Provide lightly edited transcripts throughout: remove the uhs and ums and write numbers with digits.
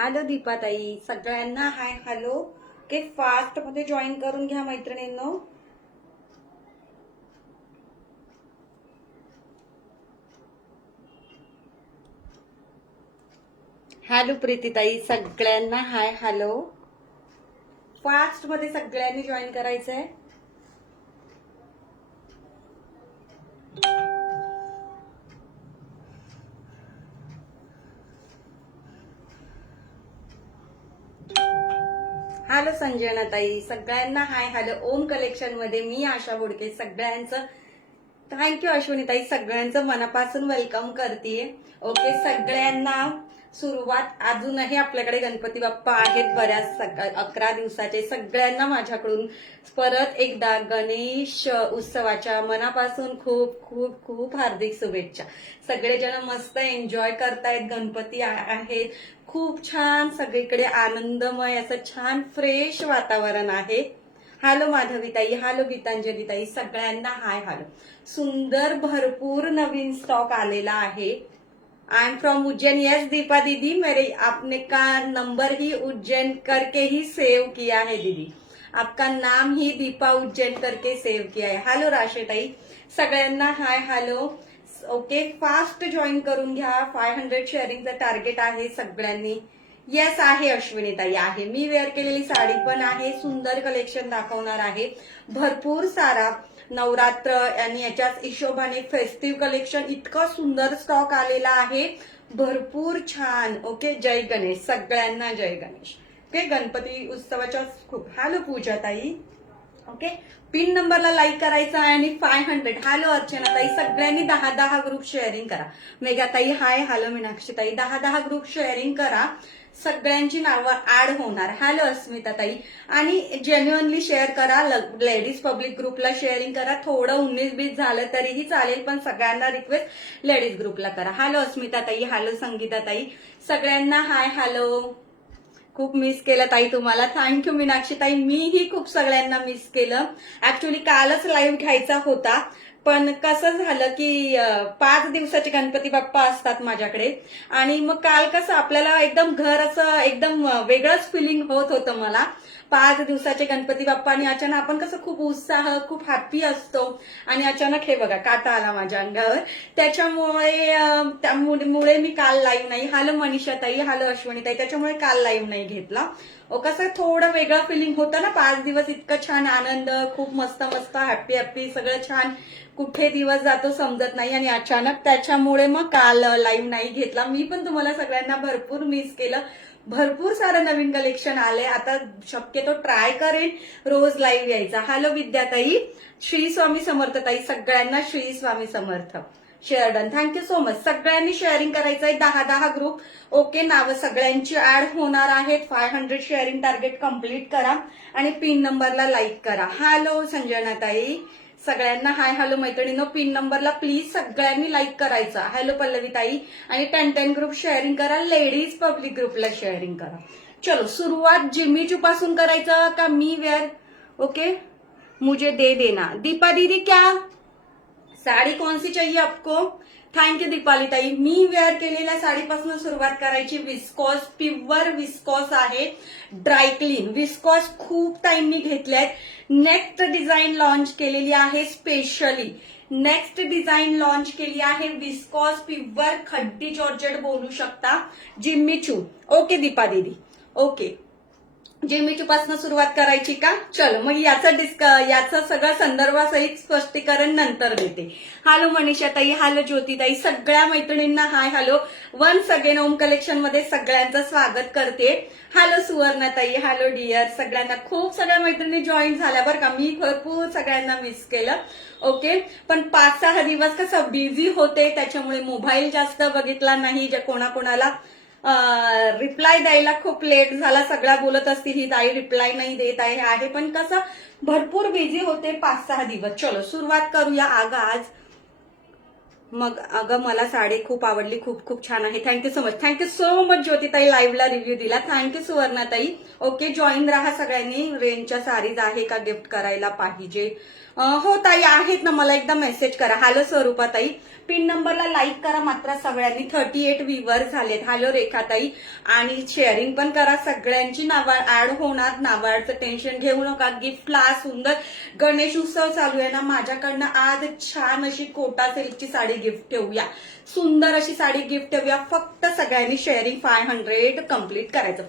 Hello Deepatai, सगळ्यांना hi hello. के fast मध्ये join करून घ्या मैत्रिणींनो. हॅलो प्रीतीताई, सगळ्यांना हाय हॅलो. फास्ट मध्ये सगळ्यांनी जॉईन करायचंय. हॅलो संजनाताई, सगळ्यांना हाय हॅलो. ओम कलेक्शन मध्ये मी आशा बोडके सगळ्यांचं थँक्यू. अश्विनीताई सगळ्यांचं मनापासून वेलकम करते. ओके, सगळ्यांना सुरुवात. अजूनही आपल्याकडे गणपती बाप्पा आहेत बऱ्याच 11 दिवसाचे. सगळ्यांना माझ्याकडून परत एकदा गणेश उत्सवाच्या मनापासून खूप खूप खूप हार्दिक शुभेच्छा. सगळेजण मस्त एन्जॉय करतायत. गणपती आहेत, खूप छान सगळीकडे आनंदमय असं छान फ्रेश वातावरण आहे. हॅलो माधवीताई, हॅलो गीतांजलीताई, सगळ्यांना हाय हॅलो. सुंदर भरपूर नवीन स्टॉक आलेला आहे. I am from Ujjain. Yes Deepa दीदी, मेरे आपने का नंबर ही उज्जैन करके ही सेव किया है दीदी. आपका नाम ही दीपा उज्जैन करके सेव किया है. हॅलो राशेताई, सगळ्यांना hi hello. Okay, fast join करून घ्या. 500 शेअरिंगचं टार्गेट आहे सगळ्यांनी. येस आहे अश्विनीताई, आहे. मी वेअर केलेली साडी पण आहे. सुंदर कलेक्शन दाखवणार आहे. भरपूर सारा नवरात्र आणि याच्याच हिशोबाने फेस्टिव्ह कलेक्शन इतकं सुंदर स्टॉक आलेला आहे. भरपूर छान. ओके, जय गणेश सगळ्यांना, जय गणेश. ओके, गणपती उत्सवाच्या खूप हॅलो पूजाताई. ओके, पिन नंबरला लाईक करायचा आहे आणि 500. हॅलो अर्चनाताई, सगळ्यांनी 10-10 ग्रुप शेअरिंग करा. मेघाताई हाय हॅलो. मीनाक्षीताई 10-10 ग्रुप शेअरिंग करा. सगळ्यांची नावं ऍड होणार. हॅलो अस्मिताताई, आणि जेन्युअनली शेअर करा. लेडीज पब्लिक ग्रुपला शेअरिंग करा. थोडं 19-20 झालं तरीही चालेल, पण सगळ्यांना रिक्वेस्ट लेडीज ग्रुपला करा. हॅलो अस्मिताताई, हॅलो संगीताताई, सगळ्यांना हाय हॅलो. खूप मिस केलं ताई तुम्हाला. थँक्यू मीनाक्षीताई. मीही खूप सगळ्यांना मिस केलं. ऍक्च्युली कालच लाईव्ह घ्यायचा होता, पण कसं झालं की 5 दिवसाचे गणपती बाप्पा असतात माझ्याकडे, आणि मग काल कसं आपल्याला एकदम घर असं एकदम वेगळंच फिलिंग होत होतं मला. 5 दिवसाचे गणपती बाप्पा आणि अचानक आपण कसं खूप उत्साह खूप हॅप्पी असतो, आणि अचानक हे बघा काटा आला माझ्या अंगावर. त्यामुळे मी काल लाईव्ह नाही. हॅलो मनीषाताई, हॅलो अश्विनीताई, त्याच्यामुळे काल लाईव्ह नाही घेतला. कसं थोडं वेगळं फिलिंग होतं ना. 5 दिवस इतकं छान आनंद, खूप मस्त मस्त हॅप्पी हॅप्पी सगळं छान. कुठे दिवस जातो समजत नाही, आणि अचानक त्याच्यामुळे मग काल लाईव्ह नाही घेतला. मी पण तुम्हाला सगळ्यांना भरपूर मिस केलं. भरपूर सारं नवीन कलेक्शन आलंय. आता शक्यतो ट्राय करेन रोज लाईव्ह यायचा. हॅलो विद्याताई, श्री स्वामी समर्थताई, सगळ्यांना Shri Swami Samarth. Share done, thank you so much. सगळ्यांनी शेअरिंग करायचं आहे. 10-10 ग्रुप. ओके, नावं सगळ्यांची ऍड होणार आहेत. 500 शेअरिंग टार्गेट कम्प्लीट करा आणि पिन नंबरला लाईक करा. हॅलो संजनाताई, सगळ्यांना हाय हॅलो. मैत्रिणींनो, पिन नंबरला प्लीज सगळ्यांनी लाईक करायचा. हॅलो पल्लवीताई, आणि 10-10 ग्रुप शेअरिंग करा. लेडीज पब्लिक ग्रुपला शेअरिंग करा. चलो, सुरुवात जिम्मी चू पासून करायचं का मी वेअर? ओके, मुझे दे देना. दीपा दीदी, क्या साडी कौन सी चाहिए आपको? थँक्यू दीपाली ताई. मी वेअर केलेल्या साडीपासून सुरुवात करायची. विस्कॉस, प्युअर विस्कॉस आहे. ड्रायक्लीन विस्कॉस खूप टाइम मी घेतल्यात. नेक्स्ट डिझाईन लॉन्च केलेली आहे. स्पेशली नेक्स्ट डिझाईन लॉन्च केली आहे. विस्कॉस प्युअर खड्डी जॉर्जेट बोलू शकता. जिम्मीचू. ओके दीपा दीदी, ओके. जिम्मीचू पासून सुरुवात करायची का? चलो, मग याचं सगळं संदर्भासहित स्पष्टीकरण नंतर देते. हॅलो मनीषाताई, हॅलो ज्योतिताई, सगळ्या मैत्रिणींना हाय हॅलो. वन्स अगेन ओम कलेक्शन मध्ये सगळ्यांचं स्वागत करते. हॅलो सुवर्णाताई, हॅलो डिअर, सगळ्यांना. खूप सगळ्या मैत्रिणी जॉईन झाल्या बरं का. मी भरपूर सगळ्यांना मिस केलं. ओके, पण 5-6 दिवस कसं बिझी होते, त्याच्यामुळे मोबाईल जास्त बघितला नाही. ज्या कोणाकोणाला रिप्लाय द्यायला खूप लेट झाला. सगळ्या बोलत असतील ही ताई रिप्लाय नाही देत आहे, पण कसं भरपूर बिझी होते 5-6 दिवस. चलो सुरुवात करूया. आज मग अगं मला साडी खूप आवडली, खूप खूप छान आहे. Thank you so much, thank you so much ज्योतिताई, लाईव्हला रिव्ह्यू दिला. थँक्यू सुवर्णाताई. ओके, जॉईन राहा सगळ्यांनी. रेंजच्या साडीज आहे का गिफ्ट करायला पाहिजे? हो ताई आहेत ना, मला एकदा मेसेज करा. हॅलो स्वरूपाताई, पिन नंबरला लाईक करा मात्र सगळ्यांनी. 38 व्ह्यूवर झालेत. हॅलो रेखाताई, आणि शेअरिंग पण करा. सगळ्यांची नावं ऍड होणार, नावाचं टेन्शन घेऊ नका. गिफ्टला सुंदर गणेश उत्सव चालू आहे ना, माझ्याकडनं आज छान अशी कोटा सिल्कची साडी गिफ्ट ठेवूया. सुंदर अशी साडी गिफ्ट ठेवूया. फक्त सगळ्यांनी शेअरिंग 500 कम्प्लीट करायचं.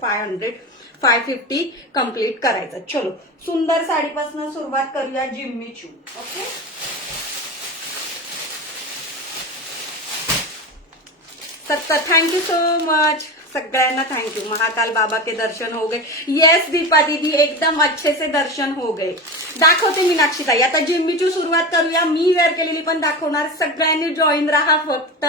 550 कम्प्लीट करायचं. चलो, सुंदर साडीपासून सुरुवात करूया. जिम्मी चू. ओके, सत्ता, थँक्यू सो मच सगळ्यांना. थँक्यू. महाकाल बाबा के दर्शन हो गए. येस दीपा दीदी, एकदम अच्छे से दर्शन हो गए. दाखवते मीनाक्षीताई. आता जिम्मीची सुरुवात करूया. मी वेअर केलेली पण दाखवणार. सगळ्यांनी जॉईन राहा. फक्त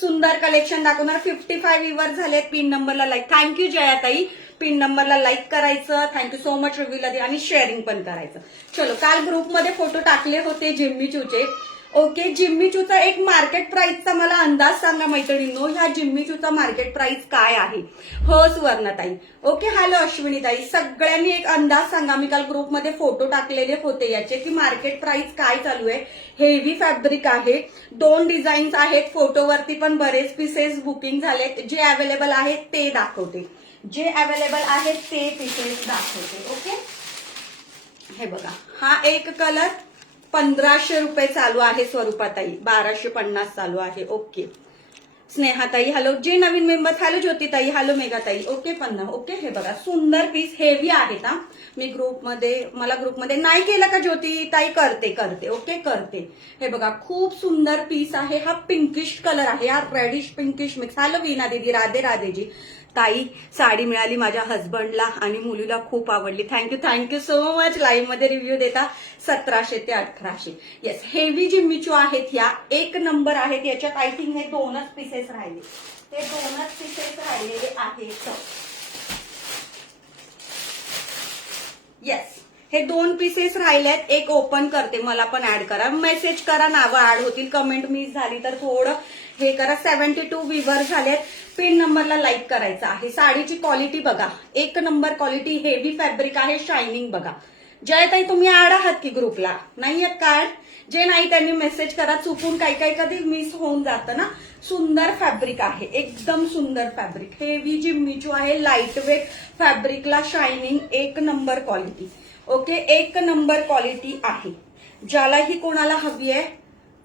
सुंदर कलेक्शन दाखवणार. 55 व्ह्यूवर झाले. पिन नंबरला लाईक. थँक्यू जयाताई. पिन नंबरला लाईक करायचं. थँक्यू सो मच रिव्ह्यूला आणि शेअरिंग पण करायचं. चलो, काल ग्रुपमध्ये फोटो टाकले होते जिम्मीचूचे. ओके, जिम्मीचूचा एक मार्केट प्राइसचा मला अंदाज सांगा मैत्रिणींनो. ह्या जिम्मीचूचा मार्केट प्राइस काय आहे? हो सुवर्णाताई. Okay, hello अश्विनीताई. सगळ्यांनी एक अंदाज सांगा. मी काल ग्रुपमध्ये फोटो टाकलेले होते याचे, की मार्केट प्राइस काय चालू आहे. हेवी फॅब्रिक आहे. 2 डिझाईन्स आहेत. फोटोवरती पण बरेच पीसेस बुकिंग झालेत. जे अवेलेबल आहेत ते दाखवते. जे अवेलेबल आहेत ते पीसेस दाखवते. ओके, हे बघा, हा एक कलर 1500 रुपये चालू आहे. स्वरूपाताई 1250 चालू आहे. ओके, स्नेहाताई हॅलो. जे नवीन मेंबर्स, हॅलो ज्योतिताई, हॅलो मेघाताई. ओके 50. ओके, हे बघा सुंदर पीस, हेवी आहेत हा. मला ग्रुपमध्ये नाही केलं का ज्योतिताई? करते. ओके, करते. हे बघा खूप सुंदर पीस आहे. हा पिंकिश कलर आहे. हा रेडिश पिंकिश मिक्स. हॅलो वीणा दीदी, राधे राधेजी. ताई, साडी मिळाली माझ्या हस्बंडला आणि मुलीला खूप आवडली. Thank you so much. लाईव्ह मध्ये रिव्ह्यू देता. 1700 ते 1800. येस, हेवी जिम्मीचू आहेत. ह्या एक नंबर आहेत. याच्यात आय थिंक हे 2च पीसेस राहिले. हे 2च पीसेस राहिलेले आहेत. येस, हे 2 पीसेस राहिलेत. एक ओपन करते. मला पण ऍड करा. मेसेज करा, नावं ऍड होतील. कमेंट मिस झाली तर थोडं हे करा. 72 व्ह्यूवर झालेत. पिन नंबरला लाईक करायचं आहे. साडीची क्वालिटी बघा, एक नंबर क्वालिटी. हेवी फॅब्रिक आहे. शायनिंग बघा. जयताई तुम्ही ऍड आहात की ग्रुपला? नाही आहेत काय? जे नाही त्यांनी मेसेज करा. चुकून काही कधी मिस होऊन जातं ना. सुंदर फॅब्रिक आहे. एकदम सुंदर फॅब्रिक. हेवी जिम्मीचू आहे. लाईट वेट फॅब्रिकला शायनिंग. एक नंबर क्वालिटी. ओके, एक नंबर क्वालिटी आहे. ज्यालाही कोणाला हवी आहे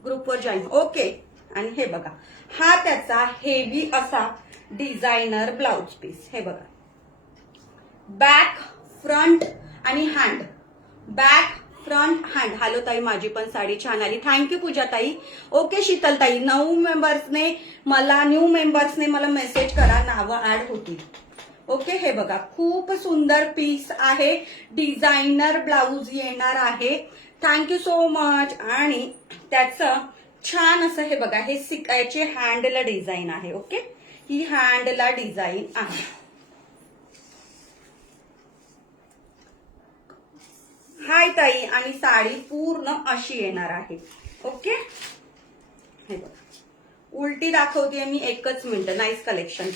ग्रुपवर जॉईन. ओके, आणि हे बघा, हा त्याचा हेवी असा डिझायनर ब्लाउज पीस. हे बघा, बॅक, फ्रंट आणि hand. Back, front, hand. Hello ताई, माझी पण साडी छान आली. थँक्यू पूजाताई. ओके, शीतलताई. न्यू मेंबर्सने मला मेसेज करा, नावं ऍड होतील. ओके, हे बघा खूप सुंदर पीस आहे. डिझायनर ब्लाउज येणार आहे. Thank you so much. आणि त्याचं छान असं हे बघा, हे याचे हँडला डिझाईन आहे. ओके, ही हँडला डिझाईन आहे. हाय ताई. आणि साडी पूर्ण अशी येणार आहे. ओके, हे बघा, उलटी दाखवते मी. एकच minute. Nice collection.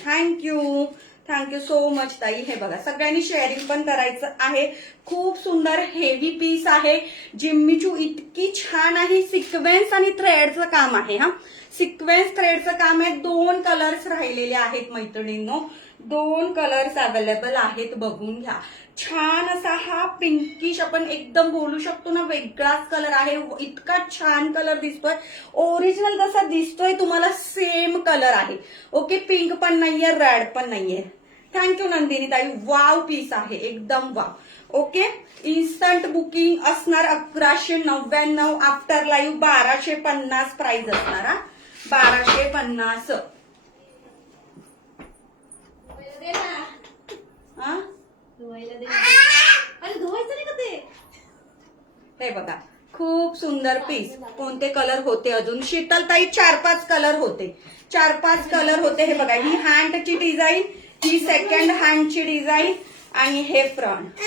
Thank you so much ताई. हे बघा, सगळ्यांनी शेअरिंग पण करायचं आहे. खूप सुंदर हेवी पीस आहे. जिम्मीचू इतकी छान आहे. सिक्वेन्स आणि थ्रेडचं काम आहे. हा, सिक्वेन्स थ्रेडचं काम आहे. 2 कलर्स राहिलेले आहेत मैत्रिणींनो. 2 कलर्स अवेलेबल आहेत. बघून घ्या. छान असा हा पिंकिश आपण एकदम बोलू शकतो ना, वेगळाच कलर आहे. इतका छान कलर दिसतोय. ओरिजिनल जसा दिसतोय तुम्हाला सेम कलर आहे. ओके, पिंक पण नाहीये, रेड पण नाहीये. थँक्यू नंदिनी ताई. वाव पीस आहे, एकदम वाव. ओके, इन्स्टंट बुकिंग असणार 1199. आफ्टर लाईव्ह 1250 प्राइस असणार. 1250. हे बघा, खूप सुंदर पीस. कोणते कलर होते अजून? शीतलताई 4-5 कलर होते. 4-5 कलर होते. हे बघा, ही हँडची डिझाईन, ही सेकंड हँडची डिझाईन आणि हे फ्रंट.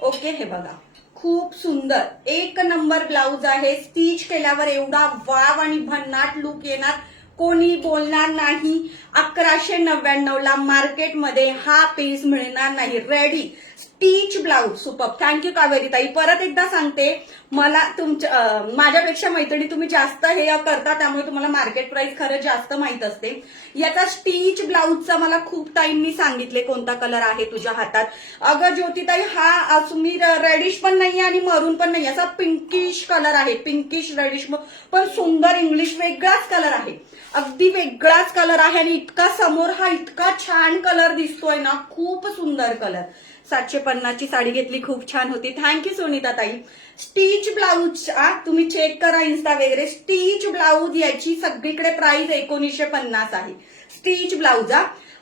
ओके, हे बघा खूप सुंदर एक नंबर ब्लाउज आहे. स्टिच केल्यावर एवढा वाव आणि भन्नाट लुक येणार, कोणी बोलणार नाही. 1199 ला मार्केटमध्ये हा पीस मिळणार नाही. Ready stitch blouse super. Thank you Kaveri ताई. परत एकदा सांगते, मला तुमच्या माझ्यापेक्षा मैत्रिणी तुम्ही जास्त हे करता, त्यामुळे तुम्हाला मार्केट प्राइस खरंच जास्त माहित असते. याचा स्टिच ब्लाउजचा मला खूप टाइम मी सांगितले कोणता कलर आहे तुझ्या हातात. अगं ज्योतिताई, हा तुम्ही रेडिश पण नाही आणि मरून पण नाही, असा पिंकिश कलर आहे. पिंकिश रेडिश पण सुंदर इंग्लिश वेगळाच कलर आहे, अगदी वेगळाच कलर आहे. आणि इतका समोर हा इतका छान कलर दिसतोय ना, खूप सुंदर कलर. 750 ची साडी घेतली, खूप छान होती. थँक्यू सोनिता ताई. स्टिच ब्लाउज तुम्ही चेक करा इन्स्टा वगैरे. स्टिच ब्लाउज याची सगळीकडे प्राइस 1950 आहे. स्टिच ब्लाउज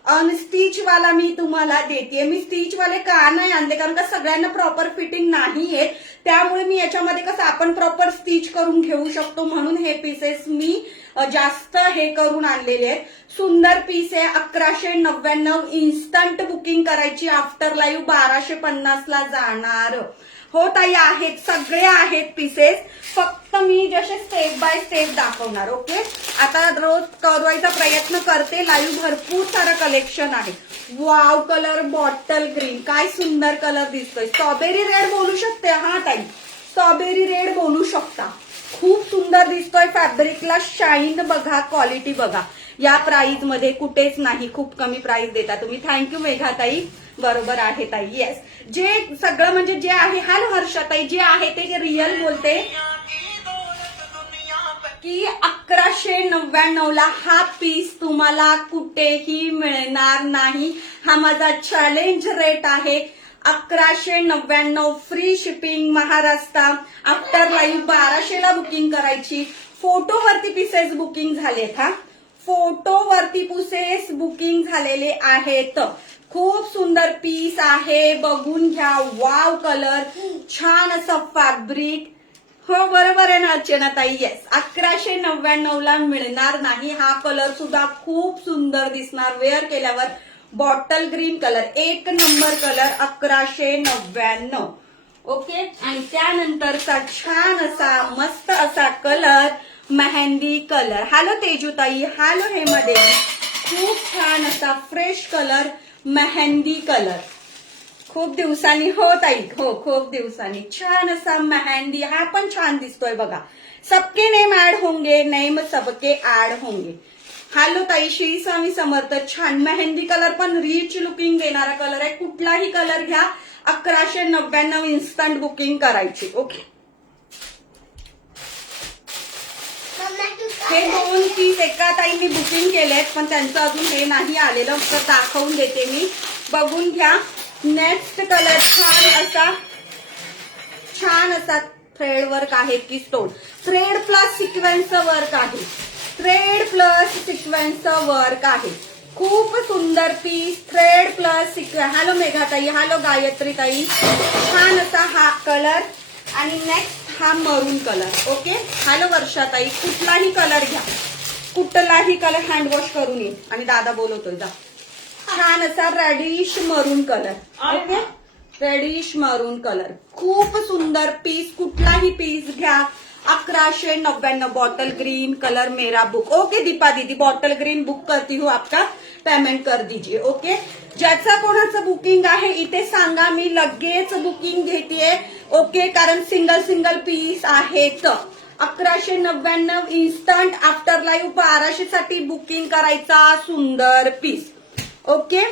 अनस्टिच वाला मी तुम्हाला देते. मी स्टिच वाले का नाही आणले, कारण का सगळ्यांना प्रॉपर फिटिंग नाहीये, त्यामुळे मी याच्यामध्ये कसं आपण प्रॉपर स्टिच करून घेऊ शकतो, म्हणून हे पीसेस मी जास्त हे करून आणलेले आहेत. सुंदर पीस आहे. 1199 इन्स्टंट बुकिंग करायची. आफ्टर लाईव्ह 1250 ला जाणार. हो ताई, आहेत सगळे आहेत पीसेस, फक्त मी जसे स्टेप बाय स्टेप दाखवणार. ओके, आता रोज करवायचा प्रयत्न करते. लाईव्ह भरपूर सारं कलेक्शन आहे. वाव कलर बॉटल ग्रीन, काय सुंदर कलर दिसतोय. स्ट्रॉबेरी रेड बोलू शकते हा ताई, स्ट्रॉबेरी रेड बोलू शकता. खूप सुंदर दिसतोय. फॅब्रिकला शाईन बघा, क्वालिटी बघा. या प्राइस मध्ये कुठेच नाही. खूप कमी प्राइस देता तुम्ही. थँक्यू मेघाताई. बरोबर आहे ताई. येस, जे सगळं म्हणजे जे आहे, हॅलो हर्षाताई, जे आहे ते रिअल बोलते की 1199 ला हा पीस तुम्हाला कुठेही मिळणार नाही. हा माझा चॅलेंज रेट आहे. 1199 free shipping Maharashtra. After live 1200 ला बुकिंग करायची. फोटोवरती पीसेस बुकिंग झालेत. हा फोटोवरती पीसेस बुकिंग झालेले आहेत. खूप सुंदर पीस आहे, बघून घ्या. वाव कलर, छान असं फॅब्रिक. हो बरोबर आहे ना अर्चना ताई. येस, 1199 ला मिळणार नाही. हा कलर सुद्धा खूप सुंदर दिसणार वेअर केल्यावर. बॉटल ग्रीन कलर, एक नंबर कलर. 1199. ओके, आणि त्यानंतरचा छान असा मस्त असा कलर मेहंदी कलर. हॅलो तेजूताई, हॅलो हेमादेवी. खूप छान असा फ्रेश कलर मेहंदी कलर. खूप दिवसांनी, हो ताई, हो खूप दिवसांनी छान असा मेहंदी. हा पण छान दिसतोय बघा. सबके नेम ऍड होंगे, नेम सबके ऍड होंगे. हॅलो ताई, श्री स्वामी समर्थ. छान मेहंदी कलर पण रिच लुकिंग देणारा कलर आहे. कुठलाही कलर घ्या, 1199 इन्स्टंट बुकिंग करायची. ओके, हे 2 पीस एका ताईंनी बुकिंग केलेत, पण त्यांचं अजून हे नाही आलेलं, तर दाखवून देते मी, बघून घ्या. नेक्स्ट कलर छान असा थ्रेड वर्क आहे की stone. Thread plus sequence work आहे. थ्रेड प्लस सिक्वेन्स वर्क आहे. खूप सुंदर piece. Thread plus sequence. Hello मेघाताई, हॅलो गायत्री ताई. छान असा हा कलर. आणि नेक्स्ट हा मरून कलर. ओके, हॅलो वर्षाताई. कुठलाही कलर घ्या, कुठलाही कलर हँडवॉश करून येईल. आणि दादा बोलवतोय जा. छान असा रेडिश मरून कलर. ओके, रेडिश मरून कलर. खूप सुंदर पीस. कुठलाही पीस घ्या, 1199. बॉटल ग्रीन कलर मेरा बुक. ओके दीपा दीदी, बॉटल ग्रीन बुक करती हूँ, आपका पेमेंट कर दीजिए. ओके, ज्याचा कोणाचं बुकिंग आहे इथे सांगा, मी लगेच बुकिंग घेतेय. ओके, कारण सिंगल सिंगल पीस आहेत. 1199 इन्स्टंट. आफ्टर लाईव्ह 1200 साठी बुकिंग करायचा. सुंदर पीस. ओके,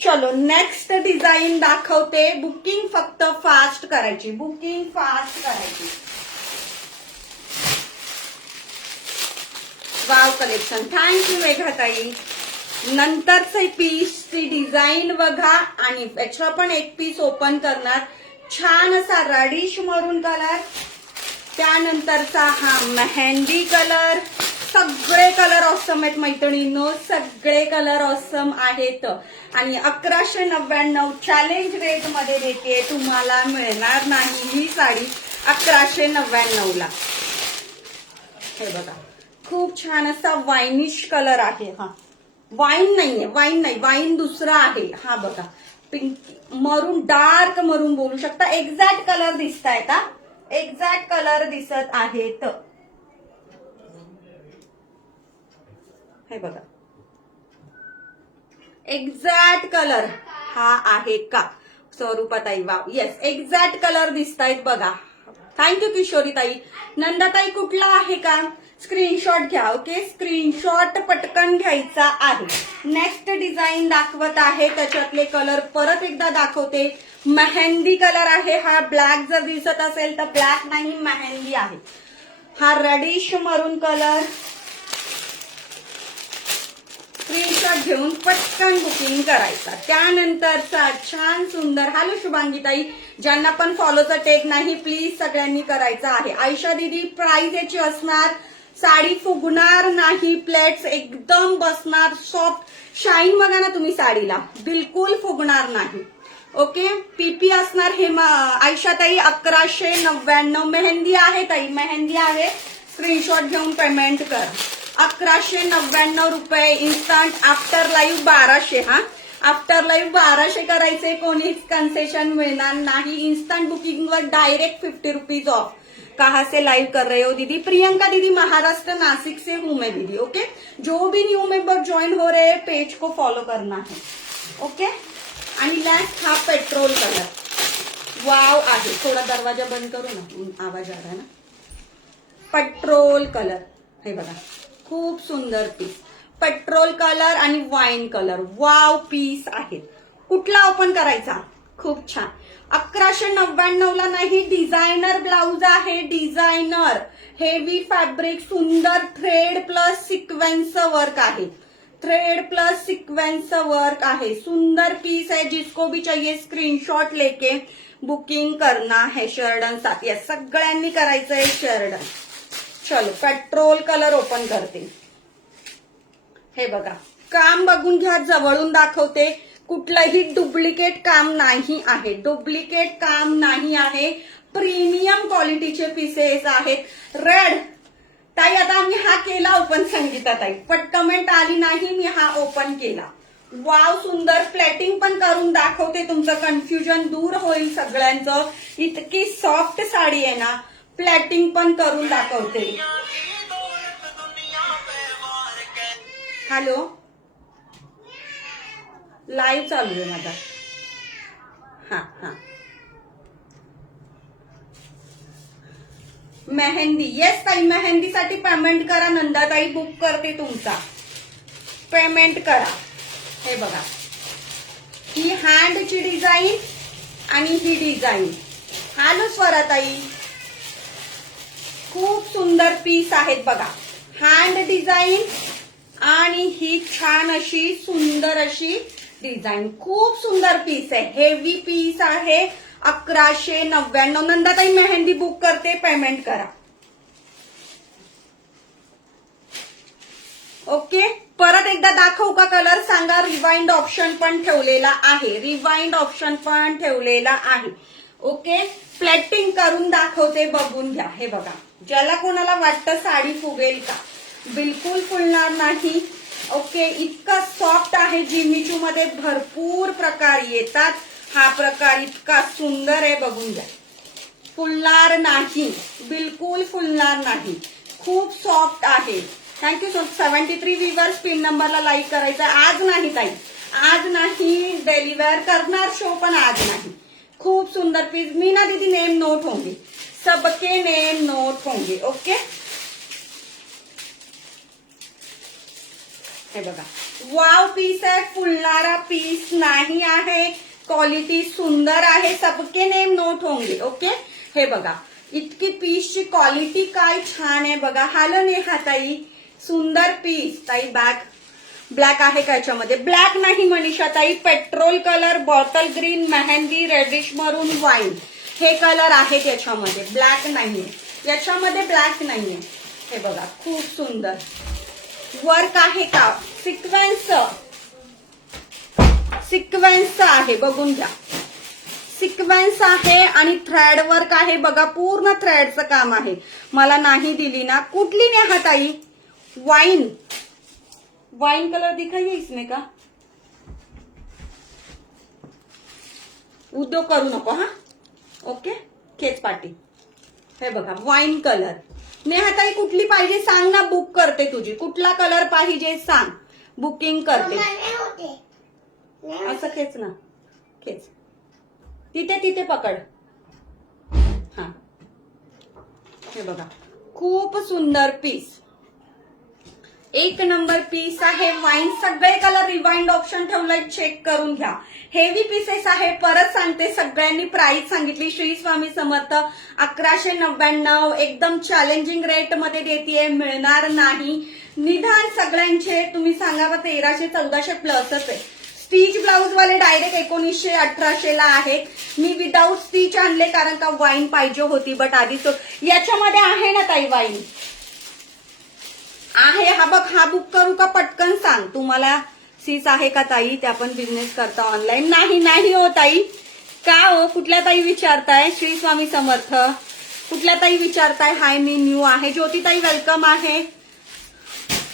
चलो नेक्स्ट डिझाईन दाखवते. बुकिंग फक्त फास्ट करायची, बुकिंग फास्ट करायची. Wow collection. थँक्यू मेघाताई. नंतरचे पीसची डिझाईन बघा, आणि याच्या पण एक पीस ओपन करणार. छान असा रेडिश मरून कलर. त्यानंतरचा हा मेहंदी कलर. सगळे कलर ऑसम आहेत मैत्रिणींनो, सगळे कलर ऑसम आहेत. आणि 1199 चॅलेंज रेट मध्ये देते. तुम्हाला मिळणार नाही ही साडी 1199 ला. हे बघा, खूप छान असा वाईनिश कलर आहे. हा वाईन नाहीये, वाईन नाही, वाईन दुसरा आहे. हा बघा, पिंक मरून, डार्क मरून बोलू शकता. एक्झॅक्ट कलर दिसताय का? एक्झॅक्ट कलर दिसत आहेत. हे बघा, एक्झॅक्ट कलर हा आहे का स्वरूपाताई? वाव, येस, एक्झॅक्ट कलर दिसतायत बघा. थँक्यू किशोरीताई. नंदाताई कुठला आहे का? स्क्रीनशॉट घ्या. ओके, स्क्रीनशॉट पटकन घ्यायचा आहे. नेक्स्ट डिझाईन दाखवत आहे, त्याच्यातले कलर परत एकदा दाखवते. मेहंदी कलर आहे हा. ब्लॅक जर दिसत असेल तर ब्लॅक नाही, मेहंदी आहे हा. रेडिश मरून कलर. स्क्रीनशॉट घेऊन पटकन बुकिंग करायचा. त्यानंतरचा छान सुंदर, हॅलो शुभांगीताई, ज्यांना पण फॉलोचा टेक नाही प्लीज सगळ्यांनी करायचा आहे. आयशा दीदी, प्राइस याची असणार, साडी फुगणार नाही, प्लेट्स एकदम बसणार, सॉफ्ट शाईन बघा ना तुम्ही साडीला, बिलकुल फुगणार नाही. ओके, पीपी असणार हे आयशाताई 1199. मेहंदी आहे ताई, मेहंदी आहे. स्क्रीनशॉट घेऊन पेमेंट कर. 1199 रुपये इन्स्टंट. After live 1200. हा, आफ्टर लाईव्ह 1200 करायचे, कोणीच कन्सेशन मिळणार नाही. इन्स्टंट बुकिंग वर डायरेक्ट 50 रुपीज ऑफ. कहाँ से लाइव कर रहे हो दीदी? प्रियंका दीदी, महाराष्ट्र नासिक से हूं मैं दीदी. ओके, जो भी न्यू मेंबर ज्वाइन हो रहे हैं पेज को फॉलो करना है. ओके, आणि लास्ट हा पेट्रोल कलर. वाव आहे. थोडा दरवाजा बंद करू ना, आवाज आ रहा है ना. पेट्रोल कलर हे बघा, खूप सुंदर पीस. पेट्रोल कलर आणि वाईन कलर. वाव पीस आहेत. कुठला ओपन करायचा? खूप छान. 1199 ला नाही, डिझायनर ब्लाउज आहे. डिझायनर हेवी फॅब्रिक, सुंदर थ्रेड प्लस सिक्वेन्स वर्क आहे. थ्रेड प्लस सिक्वेन्स वर्क आहे. सुंदर पीस है. जिसको भी चाहिए स्क्रीनशॉट लेके बुकिंग करना है. शर्डन साथ या सगळ्यांनी करायचं आहे शर्डन. चलो, पेट्रोल कलर ओपन करते. हे बघा, काम बघून घ्या, जवळून दाखवते. कुठलंही डुप्लिकेट काम नाही आहे. डुप्लिकेट काम नाही आहे. प्रीमियम क्वालिटीचे पीसेस आहेत. रेड ताई, आता आम्ही हा केला ओपन. संगीता ताई, पट कमेंट आली नाही, मी हा ओपन केला. वाव, सुंदर. प्लेटिंग पण करून दाखवते, तुमचं कन्फ्युजन दूर होईल सगळ्यांचं. इतकी सॉफ्ट साडी आहे ना, प्लेटिंग पण करून दाखवते. हॅलो, लाईव्ह चालू आहे माझा. हा हा, मेहंदी. येस ताई, मेहंदीसाठी पेमेंट करा. नंदाताई बुक करते तुमचा, पेमेंट करा. हे बघा, ही हँडची डिझाईन आणि ही डिझाईन. हॅलो स्वराताई, खूप सुंदर पीस आहेत बघा. हँड डिझाईन आणि ही छान अशी सुंदर अशी डिझाईन. खूप सुंदर पीस आहे. हेवी पीस आहे. 1199. नंदाताई मेहंदी बुक करते, पेमेंट करा. ओके, परत एकदा दाखवू का कलर? सांगा. रिवाइंड ऑप्शन पण ठेवलेला आहे. रिवाइंड ऑप्शन पण ठेवलेला आहे. ओके, प्लेटिंग करून दाखवते, बघून घ्या. हे बघा, ज्याला कोणाला वाटतं साडी फुगेल का, बिलकुल फुलणार नाही. ओके, इतका सॉफ्ट आहे. जिमीचू मध्ये भरपूर प्रकार येतात. हा प्रकार इतका सुंदर आहे, बघून घ्या. फुलणार नाही, बिलकुल फुलणार नाही. खूप सॉफ्ट आहे. Thank you so. 73 व्ह्यूअर्स, पिन नंबरला लाईक करायचा. आज नाही ताई, आज नाही. डिलिव्हर करणार शो, पण आज नाही. खूप सुंदर पीस. मीना दीदी, नेम नोट होंगे, सबके नेम नोट होंगे. ओके, हे बघा, वाव पीस आहे. फुलणारा पीस नाही आहे. क्वालिटी सुंदर आहे. सबके नेम नोट होंगे. ओके, हे बघा, इतकी पीसची क्वालिटी काय छान आहे बघा. हॅलो नेहा ताई, सुंदर पीस. ताई बॅक ब्लॅक आहे का याच्यामध्ये? ब्लॅक नाही मनीषा ताई. Petrol colour, bottle green, mehndi, reddish maroon, wine हे कलर आहेत याच्यामध्ये. ब्लॅक नाहीये याच्यामध्ये, ब्लॅक नाहीये. हे बघा, खूप सुंदर वर्क आहे का. सिक्वेन्स, सिक्वेन्स आहे, बघून घ्या. सिक्वेन्स आहे आणि थ्रेड वर्क आहे बघा. पूर्ण थ्रेडचं काम आहे. मला नाही दिली ना. कुठली नेहा ताई? वाईन, वाइन कलर दिखाइए इसमें का. उद्योग करू नको हा. ओके, खेच पाटी. हे बघा वाईन कलर. नेहाताई कुठली पाहिजे सांग ना, बुक करते तुझी. कुठला कलर पाहिजे सांग, बुकिंग करते. असं खेच ना, खेच. तिथे पकड. हा, हे बघा खूप सुंदर पीस, एक नंबर पीस आहे. वाईन सगळे कलर रिवाइंड ऑप्शन ठेवलाय, चेक करून घ्या. हेवी पीसेस आहे. परत सांगते, सगळ्यांनी प्राइस सांगितली. श्री स्वामी समर्थ 1199 एकदम चॅलेंजिंग रेट मध्ये देतीये, मिळणार नाही. निदान सगळ्यांचे तुम्ही सांगा 1300 1400 प्लसच आहे. स्टिच ब्लाउज वाले डायरेक्ट 1900 1800 ला आहे. मी विदाऊट स्टिच आणले कारण का वाईन पाहिजे होती. बट आधी याच्यामध्ये आहे ना ताई वाईन आहे. हा बघ, हा बुक करू का पटकन सांग. तुम्हाला सीस आहे का ताई, ते आपण बिझनेस करता ऑनलाईन. नाही हो ताई. का हो, कुठल्या ताई विचारताय. श्री स्वामी समर्थ. कुठल्या ताई विचारताय. हाय मी न्यू आहे. ज्योती ताई वेलकम आहे.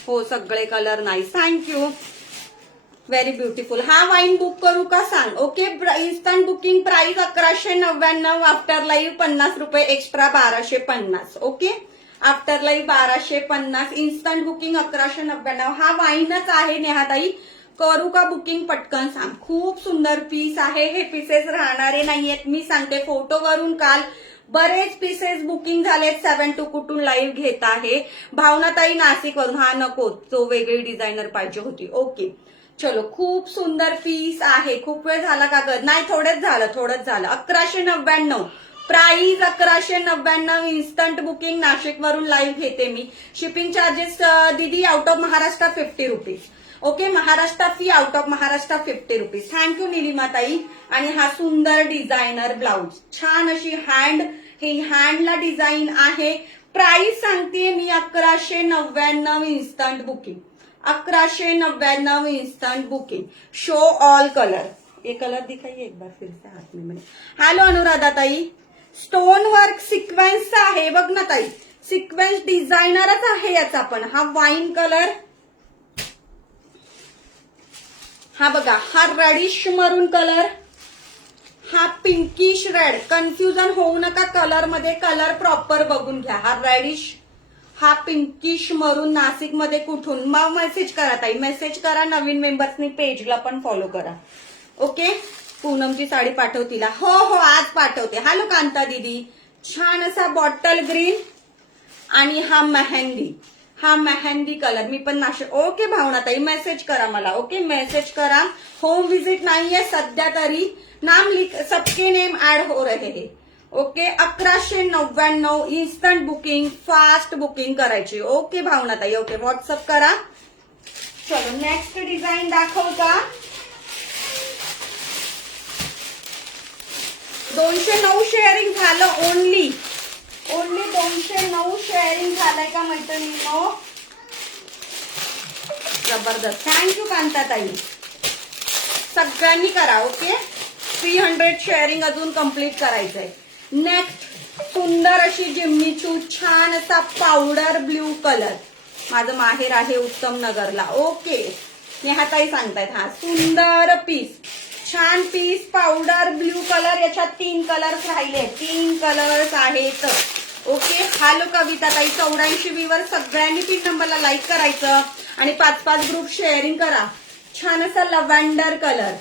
हो सगळे colour nice, thank you, very beautiful. हा वाईन बुक करू का सांग. Okay, instant booking price 1199. After live 50 रुपये extra 1250. Okay, after live 1250. Instant booking 1199. हा वाईनच आहे नेहाताई. करू का बुकिंग पटकन सांग. खूप सुंदर पीस आहे. हे पीसेस राहणारे नाहीयेत. मी सांगते फोटोवरून काल बरेच पीसेस बुकिंग झालेत. 7 टू कुठून लाईव्ह घेत आहे. भावनाताई नाशिक वरून. हा नको, तो वेगळी डिझायनर पाहिजे होती. ओके चलो, खूप सुंदर पीस आहे. खूप वेळ झाला का ग. नाही, थोडंच झालं. 1199 प्राइस 1199. Instant booking. नाशिक वरून लाईव्ह घेते मी. शिपिंग चार्जेस दीदी out of Maharashtra 50 rupees. Okay, Maharashtra fee out of Maharashtra 50 rupees. Thank you Nilima ताई. आणि हा सुंदर डिझायनर ब्लाउज, छान अशी हँड, ही हँडला डिझाईन आहे. प्राइस सांगते मी 1199 instant booking. 1199 instant booking. Show all colour. ये कलर दिखाइए एक बार फिर से हाथ में मैंने. हॅलो अनुराधा ताई. स्टोन वर्क सिक्वेन्स आहे बघ ना ताई. सिक्वेन्स डिझायनरच आहे याचा पण. हा वाईन कलर. हा बघा, हा रेडिश मरून कलर. हा पिंकिश रेड. कन्फ्युजन होऊ नका कलर मध्ये. कलर प्रॉपर बघून घ्या. हा रेडिश, हा पिंकिश मरून. नाशिक मध्ये कुठून. मग मेसेज करा ताई, मेसेज करा. नवीन मेंबर्सनी पेजला पण फॉलो करा. ओके, पूनमची साडी पाठवतीला. हो आज पाठवते. हॅलो कांता दीदी. छान असा बॉटल ग्रीन आणि हा मेहंदी. हा मेहंदी कलर. मी पण नाशिक. ओके भावना ताई, मेसेज करा मला. ओके, मेसेज करा. होम विजिट नाहीये सध्या तरी. नाम लिख, सबके नेम ऍड हो रहे हैं. Okay, 1199 instant booking. Fast booking करायची. ओके भावना ताई. ओके, व्हॉट्सअप करा. चलो नेक्स्ट डिझाईन दाखवू का. 209 शेअरिंग झालं. ओनली 209 शेअरिंग झालंय का मैत्रिणींनो. जबरदस्त. थँक्यू कांताताई. सगळ्यांनी करा. ओके, 300 शेअरिंग अजून कंप्लीट करायचंय. नेक्स्ट सुंदर अशी जिम्मी चू. छान असा पावडर ब्ल्यू कलर. माझं माहेर आहे उत्तम नगरला. ओके, नेहाताई सांगतायत. हा सुंदर पीस, छान पीस. Powder blue colour. याच्यात 3 कलर्स राहिले. 3 कलर्स आहेत. Okay, hello कविताताई. 84 व्ह्यूवर सगळ्यांनी पिन नंबरला लाईक करायचं आणि 5-5 ग्रुप शेअरिंग करा. छान असा लव्हेंडर कलर.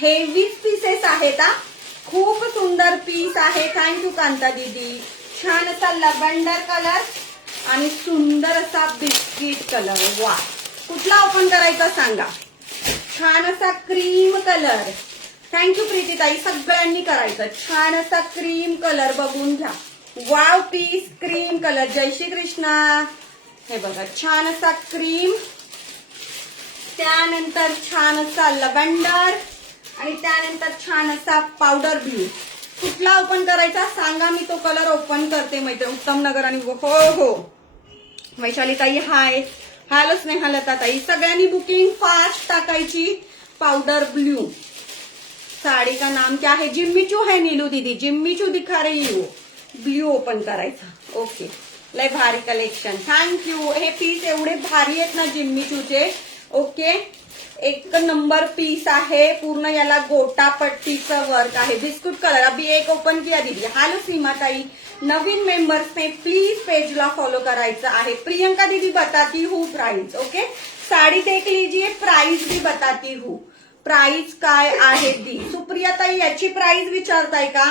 हेवी पीसेस आहेत. खूप सुंदर पीस आहे. थँक्यू कांता दीदी. छान असा लव्हेंडर कलर आणि सुंदर असा बिस्किट कलर. वा, कुठला ओपन करायचा सांगा. छान असा क्रीम कलर. थँक्यू प्रीतीताई. सगळ्यांनी करायचं. छान असा क्रीम कलर बघून घ्या. Wow piece cream colour. जय श्री कृष्णा. हे बघा, छान असा क्रीम, त्यानंतर छान असा लव्हेंडर आणि त्यानंतर छान असा पावडर ब्ल्यू. कुठला ओपन करायचा सांगा, मी तो कलर ओपन करते. मैत्री उत्तम नगर आणि हो वैशाली ताई हाय. हॅलो स्नेहलता ताई. सगळ्यांनी बुकिंग फास्ट टाकायची. पाउडर ब्लू साड़ी का नाम क्या है. जिम्मीचू है नीलू दीदी. जिम्मीचू दिखा रही हो. ब्लू ओपन करायचा. ओके, लय भारी कलेक्शन. थँक्यू. हे पीस एवढे भारी आहेत ना जिम्मीचूचे. ओके, एक नंबर पीस आहे, पूर्ण याला गोटा पट्टीचं वर्क आहे, बिस्कुट कलर. अभी एक ओपन किया दीदी. Hello Seematai, Naveen मेंबर्सने please पेजला follow करायचं आहे. प्रियंका दीदी बताती हूँ प्राइस. ओके, साडी देख लीजिए, प्राइस भी बताती हूँ. प्राइस काय आहे दी. सुप्रिया ताई, याची प्राइस विचारताय का?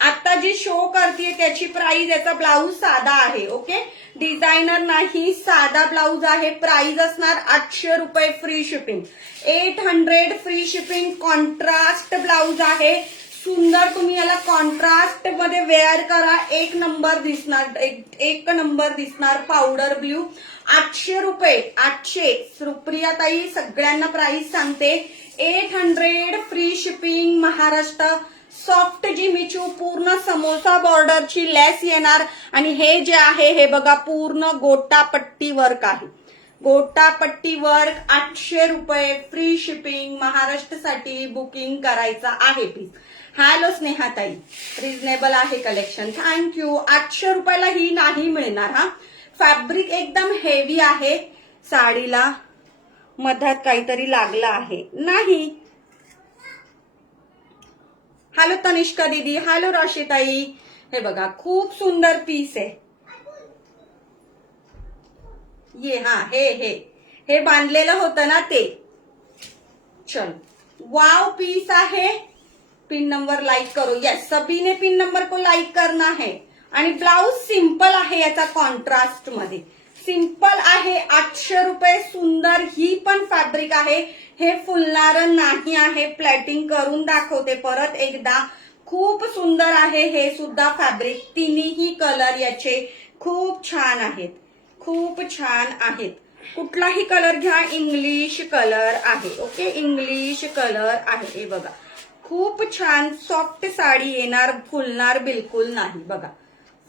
आता जी शो करते त्याची प्राइस, याचा ब्लाऊज साधा आहे. ओके, डिझायनर नाही, साधा ब्लाऊज आहे. प्राइस असणार 800 रुपये free shipping. 800 free shipping. Contrast blouse आहे, सुंदर. तुम्ही याला कॉन्ट्रास्ट मध्ये वेअर करा, एक नंबर दिसणार, एक नंबर दिसणार. Powder blue. 800 रुपये. 800. सुप्रिया ताई, सगळ्यांना प्राइस सांगते. 800 free shipping Maharashtra. Soft Jimmy Choo, पूर्ण समोसा बॉर्डरची लेस येणार. आणि हे जे आहे हे बघा, पूर्ण गोटापट्टी वर्क आहे. गोटापट्टी वर्क. 800 रुपये फ्री शिपिंग. महाराष्ट्रसाठी बुकिंग करायचं आहे पीस. हॅलो स्नेहाताई, रिझनेबल आहे कलेक्शन, थँक्यू. 800 रुपयाला ही नाही मिळणार हा. फॅब्रिक एकदम हेवी आहे. साडीला मधात काहीतरी लागलं आहे नाही. हॅलो तनिष्का दीदी, हॅलो राशीताई. हे बघा, खूप सुंदर पीस आहे. ये हा, हे बांधलेलं होतं ना ते. चल, वाव पीस आहे. पिन नंबर लाइक करो. यस, सभी ने पिन नंबर को लाइक करना है. आणि ब्लाउज सिंपल आहे, याचा कॉन्ट्रास्ट मध्ये सिंपल आहे. 800 रुपये. सुंदर. ही पण फॅब्रिक आहे. हे फुलणार नाही आहे. प्लॅटिंग करून दाखवते परत एकदा. खूप सुंदर आहे हे सुद्धा फॅब्रिक. तिन्ही कलर याचे खूप छान आहेत, खूप छान आहेत. कुठलाही कलर घ्या, इंग्लिश कलर आहे. ओके, इंग्लिश कलर आहे. हे बघा, खूप छान सॉफ्ट साडी येणार. फुलणार बिलकुल नाही. बघा,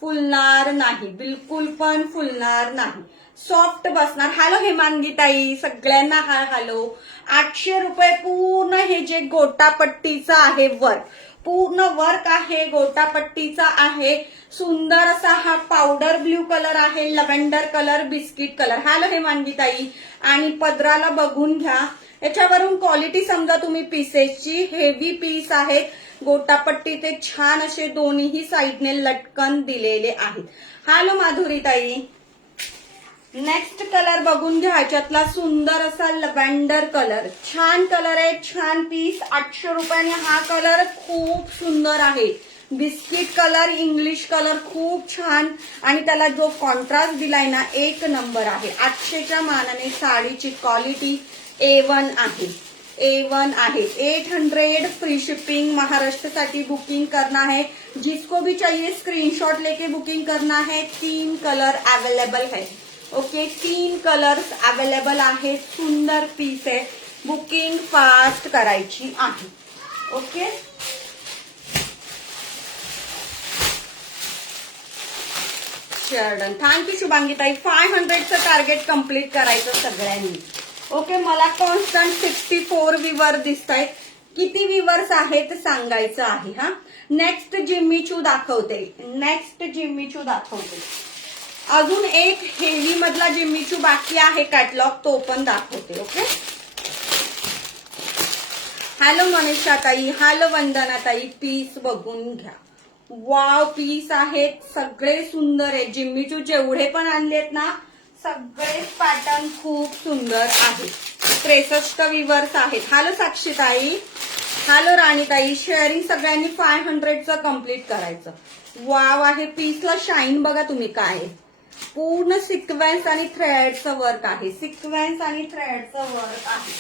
फुलणार नाही, बिलकुल पण फुलणार नाही. सॉफ्ट बसणार. हॅलो हेमांगी ताई, सगळ्यांना हाय हॅलो. 800 रुपये. पूर्ण हे जे गोटापट्टीचं आहे वर्क, पूर्ण वर्क आहे, गोटापट्टीचा आहे. सुंदर असा हा पावडर ब्ल्यू कलर आहे, lavender colour, biscuit colour. Hello Hemangi ताई. आणि पदराला बघून घ्या, याच्यावरून क्वालिटी समजा तुम्ही पीसेसची. हेवी पीस आहे. गोटापट्टी ते छान असे दोन्ही साईडने लटकन दिलेले आहेत. हॅलो माधुरी ताई. नेक्स्ट कलर बघून घ्या, ह्याच्यातला सुंदर असा लव्हेंडर कलर. छान कलर आहे, छान पीस. 800 रुपयाने हा कलर खूप सुंदर आहे. बिस्किट कलर, इंग्लिश कलर, खूप छान. आणि त्याला जो कॉन्ट्रास्ट दिलाय ना, एक नंबर आहे. 800च्या मानाने साडीची क्वालिटी A1 आहे. A1 आहे. 800 फ्री शिपिंग. महाराष्ट्रसाठी बुकिंग करना है. जिसको भी चाहिए स्क्रीनशॉट लेके बुकिंग करना है. 3 कलर अवेलेबल है. ओके, 3 कलर्स अवेलेबल आहे. सुंदर पीस आहे. बुकिंग फास्ट करायची आहे. ओके, शेअरडन. थँक्यू शुभांगी ताई. 500चं टार्गेट कम्प्लीट करायचं सगळ्यांनी. ओके, मला कॉन्स्टंट 64 विवर दिसत आहेत. किती विवर्स आहेत सांगायचं आहे हा. नेक्स्ट जिम्मीचू दाखवते. नेक्स्ट जिम्मीचू दाखवते. अजून एक हेवी मधला जिम्मीचू बाकी आहे कॅटलॉग, तो पण दाखवते. ओके, हॅलो मनीषा ताई, हॅलो वंदना ताई. पीस बघून घ्या. वाव पीस आहेत, सगळे सुंदर आहेत. जिम्मीचू जेवढे पण आणलेत ना, सगळे पॅटर्न खूप सुंदर आहेत. 63 विवर्स आहेत. हॅलो साक्षीताई, हॅलो राणीताई. शेअरिंग सगळ्यांनी 500चं कम्प्लीट करायचं. वाव आहे. पीसला शाईन बघा तुम्ही काय आहे. पूर्ण सिक्वेन्स आणि थ्रेडचं वर्क आहे. सिक्वेन्स आणि थ्रेडचं वर्क आहे.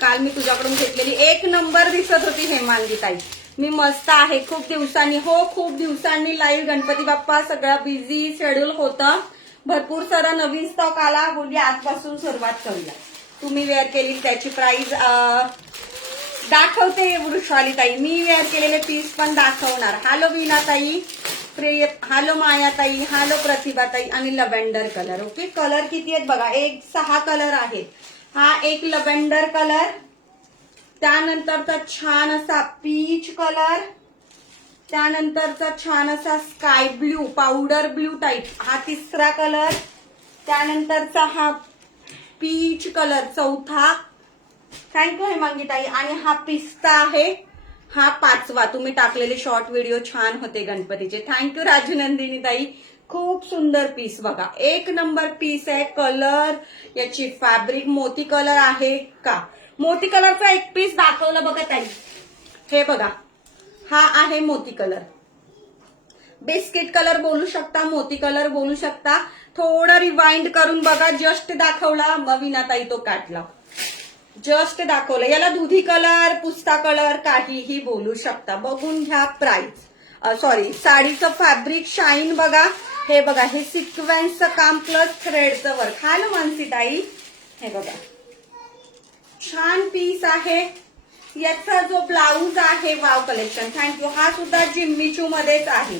काल मी तुझ्याकडून घेतलेली एक नंबर दिसत होती हेमांगी ताई. मी मस्त आहे. खूप दिवसांनी, हो खूप दिवसांनी लाईव्ह. गणपती बाप्पा, सगळं बिझी शेड्यूल होतं. भरपूर सारा नवीन स्टॉक आला. बोलली आजपासून सुरुवात करूया. तुम्ही वेअर केली त्याची प्राइस दाखवते वृषाली ताई. मी वेअर केलेले पीस पण दाखवणार. हॅलो वीणा ताई, हॅलो माया ताई, हॅलो प्रतिभा ताई. आणि लव्हेंडर कलर. ओके, कलर किती आहेत बघा. 6 कलर आहेत. हा एक लव्हेंडर कलर, त्यानंतरचा छान असा पीच कलर, त्यानंतरचा छान असा sky blue, powder blue type, हा तिसरा कलर, त्यानंतरचा हा पीच कलर चौथा, थँक्यू हेमांगीताई. आणि हा पिस्ता आहे, हा 5वा. तुम्ही टाकलेले शॉर्ट व्हिडिओ छान होते गणपतीचे. थँक्यू राजू नंदिनी ताई. खूप सुंदर पीस बघा, एक नंबर पीस आहे. कलर याची फॅब्रिक मोती कलर आहे का? मोती कलरचा एक पीस दाखवला बघा ताई, हे बघा, हा आहे मोती कलर. बिस्किट कलर बोलू शकता, मोती कलर बोलू शकता. थोडं रिवाइंड करून बघा, जस्ट दाखवला वीणाताई तो काटला, जस्ट दाखवलं. याला दुधी कलर, पुस्ता कलर काहीही बोलू शकता. बघून घ्या प्राइस. सॉरी, साडीचं फॅब्रिक शाईन बघा. हे बघा, हे सिक्वेन्सचं काम प्लस थ्रेडचं वर्क. हॅलो मानसीताई, हे बघा छान पीस आहे. याचा जो ब्लाऊज आहे, वाव कलेक्शन, थँक्यू. हा सुद्धा जिम्मीचू मध्येच आहे.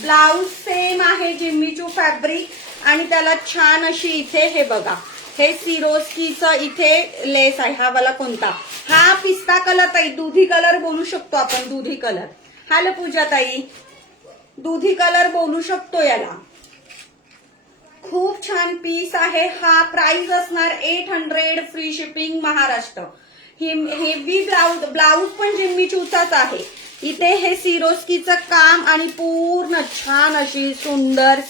ब्लाऊज सेम आहे, जिम्मीचू फॅब्रिक आणि त्याला छान अशी इथे हे बघा, हे सिरोस्कीचं इथे लेस आहे. हा वाला कोणता? हा पिस्ता कलर ताई, दुधी कलर बोलू शकतो आपण, दुधी कलर. हॅलो पूजा ताई, दुधी कलर बोलू शकतो याला. खूप छान पीस आहे हा. प्राइस असणार 800, free shipping Maharashtra. Heavy blouse, blouse पण जिम्मी चूचाच आहे. इथे हे सिरोस्कीचं काम आणि पूर्ण छान अशी सुंदर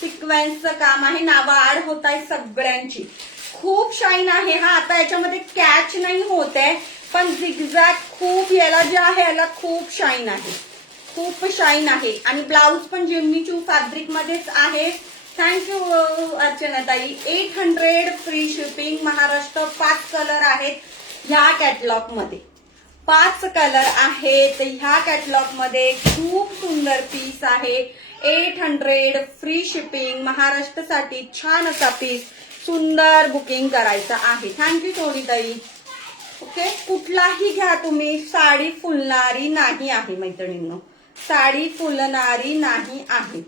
सिक्वेन्सचं काम आहे. नावं आड होत आहे सगळ्यांची. खूप शाईन आहे हा. आता याच्यामध्ये कॅच नाही होत आहे, पण झिगझॅग खूप, याला जे आहे याला खूप शाईन आहे, खूप शाईन आहे. आणि ब्लाऊज पण जिम्मीचू फॅब्रिक मध्येच आहे. थँक्यू अर्चनाताई. 800, फ्री शिपिंग महाराष्ट्र. 5 कलर आहेत ह्या कॅटलॉग मध्ये, 5 कलर आहेत ह्या कॅटलॉग मध्ये. खूप सुंदर पीस आहे. 800, फ्री शिपिंग महाराष्ट्रासाठी. छान असा पीस, सुंदर बुकिंग करायचं आहे. थँक्यू सोनीताई. ओके, कुठलाही घ्या तुम्ही, साडी फुलणारी नाही आहे मैत्रिणींनो, साडी फुलणारी नाही आहे.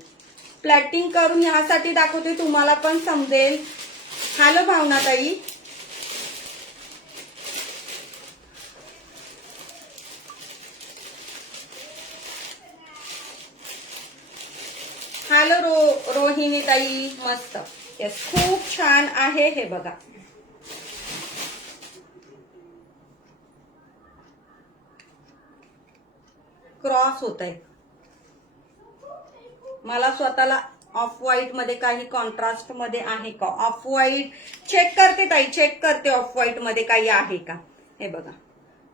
प्लॅटिंग करून ह्यासाठी दाखवते, तुम्हाला पण समजेल. हॅलो भावनाताई, हॅलो रोहिणी ताई, मस्त. येस, खूप छान आहे. हे बघा, क्रॉस होत आहे. मला स्वतःला ऑफ व्हाईट मध्ये काही कॉन्ट्रास्ट मध्ये आहे का? ऑफ व्हाईट चेक करते ताई, चेक करते ऑफ व्हाईट मध्ये काही आहे का. हे बघा,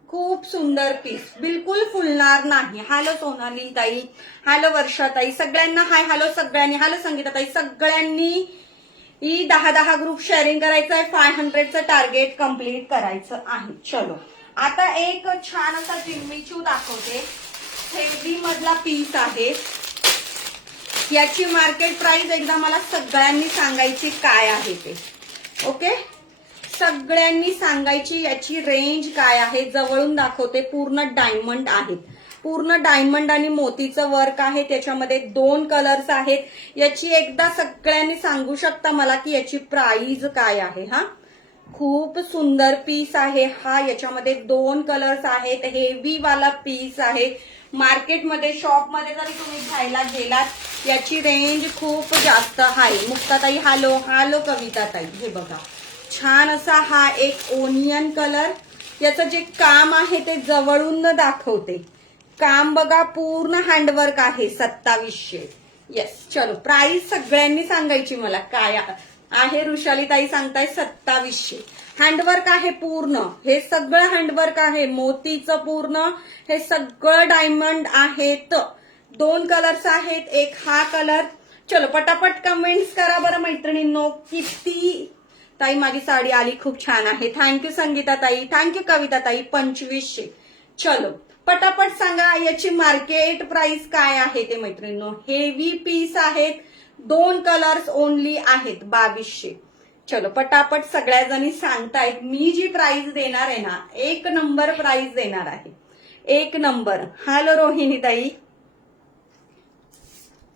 खूप सुंदर पीस, बिलकुल फुलणार नाही. हॅलो सोनाली ताई, हॅलो वर्षा ताई, सगळ्यांना हाय. हॅलो सगळ्यांनी, हॅलो संगीता ताई. सगळ्यांनी ही 10 ग्रुप शेअरिंग करायचं आहे. 500चं टार्गेट कम्प्लीट करायचं आहे. चलो, आता एक छान असा जिम्मीचू दाखवते. हेवी मधला पीस आहे. याची मार्केट प्राइस एकदा मला सगळ्यांनी सांगायची काय आहे ते. ओके, सगळ्यांनी सांगायची याची रेंज काय आहे. जवळून दाखवते. पूर्ण डायमंड आहेत, पूर्ण डायमंड आणि मोतीचं वर्क आहे. त्याच्यामध्ये 2 कलर्स आहेत. याची एकदा सगळ्यांनी सांगू शकता मला की याची प्राइस काय आहे. हा खूप सुंदर पीस आहे हा. याच्यामध्ये 2 कलर्स आहेत. हेवी वाला पीस आहे. मार्केटमध्ये, शॉपमध्ये जरी तुम्ही घ्यायला गेलात याची रेंज खूप जास्त आहे. मुक्ताताई हॅलो, हॅलो कविता ताई. हे बघा, छान असा हा एक ओनियन कलर. याचं जे काम आहे ते जवळून दाखवते. काम बघा, पूर्ण हँडवर्क आहे. 2700. येस, चलो, प्राइस सगळ्यांनी सांगायची मला काय आहे. रुशाली ताई सांगताय 2700. हँडवर्क आहे पूर्ण, हे सगळं हँडवर्क आहे. मोतीचं पूर्ण हे सगळं डायमंड आहेत. 2 कलर्स आहेत, एक हा कलर. चलो पटापट कमेंट्स करा बरं मैत्रिणींनो. किती ताई माझी साडी आली, खूप छान आहे. थँक्यू संगीता ताई, थँक्यू कविता ताई. 2500. चलो पटापट सांगा याची मार्केट प्राइस काय आहे ते मैत्रिणींनो. हेवी पीस आहेत, 2 कलर्स ओनली आहेत. 2200. चलो पटापट सगळ्या जणी सांगतायत. मी जी प्राइस देणार आहे ना, 1 नंबर प्राइस देणार आहे, 1 नंबर. हॅलो रोहिणी ताई,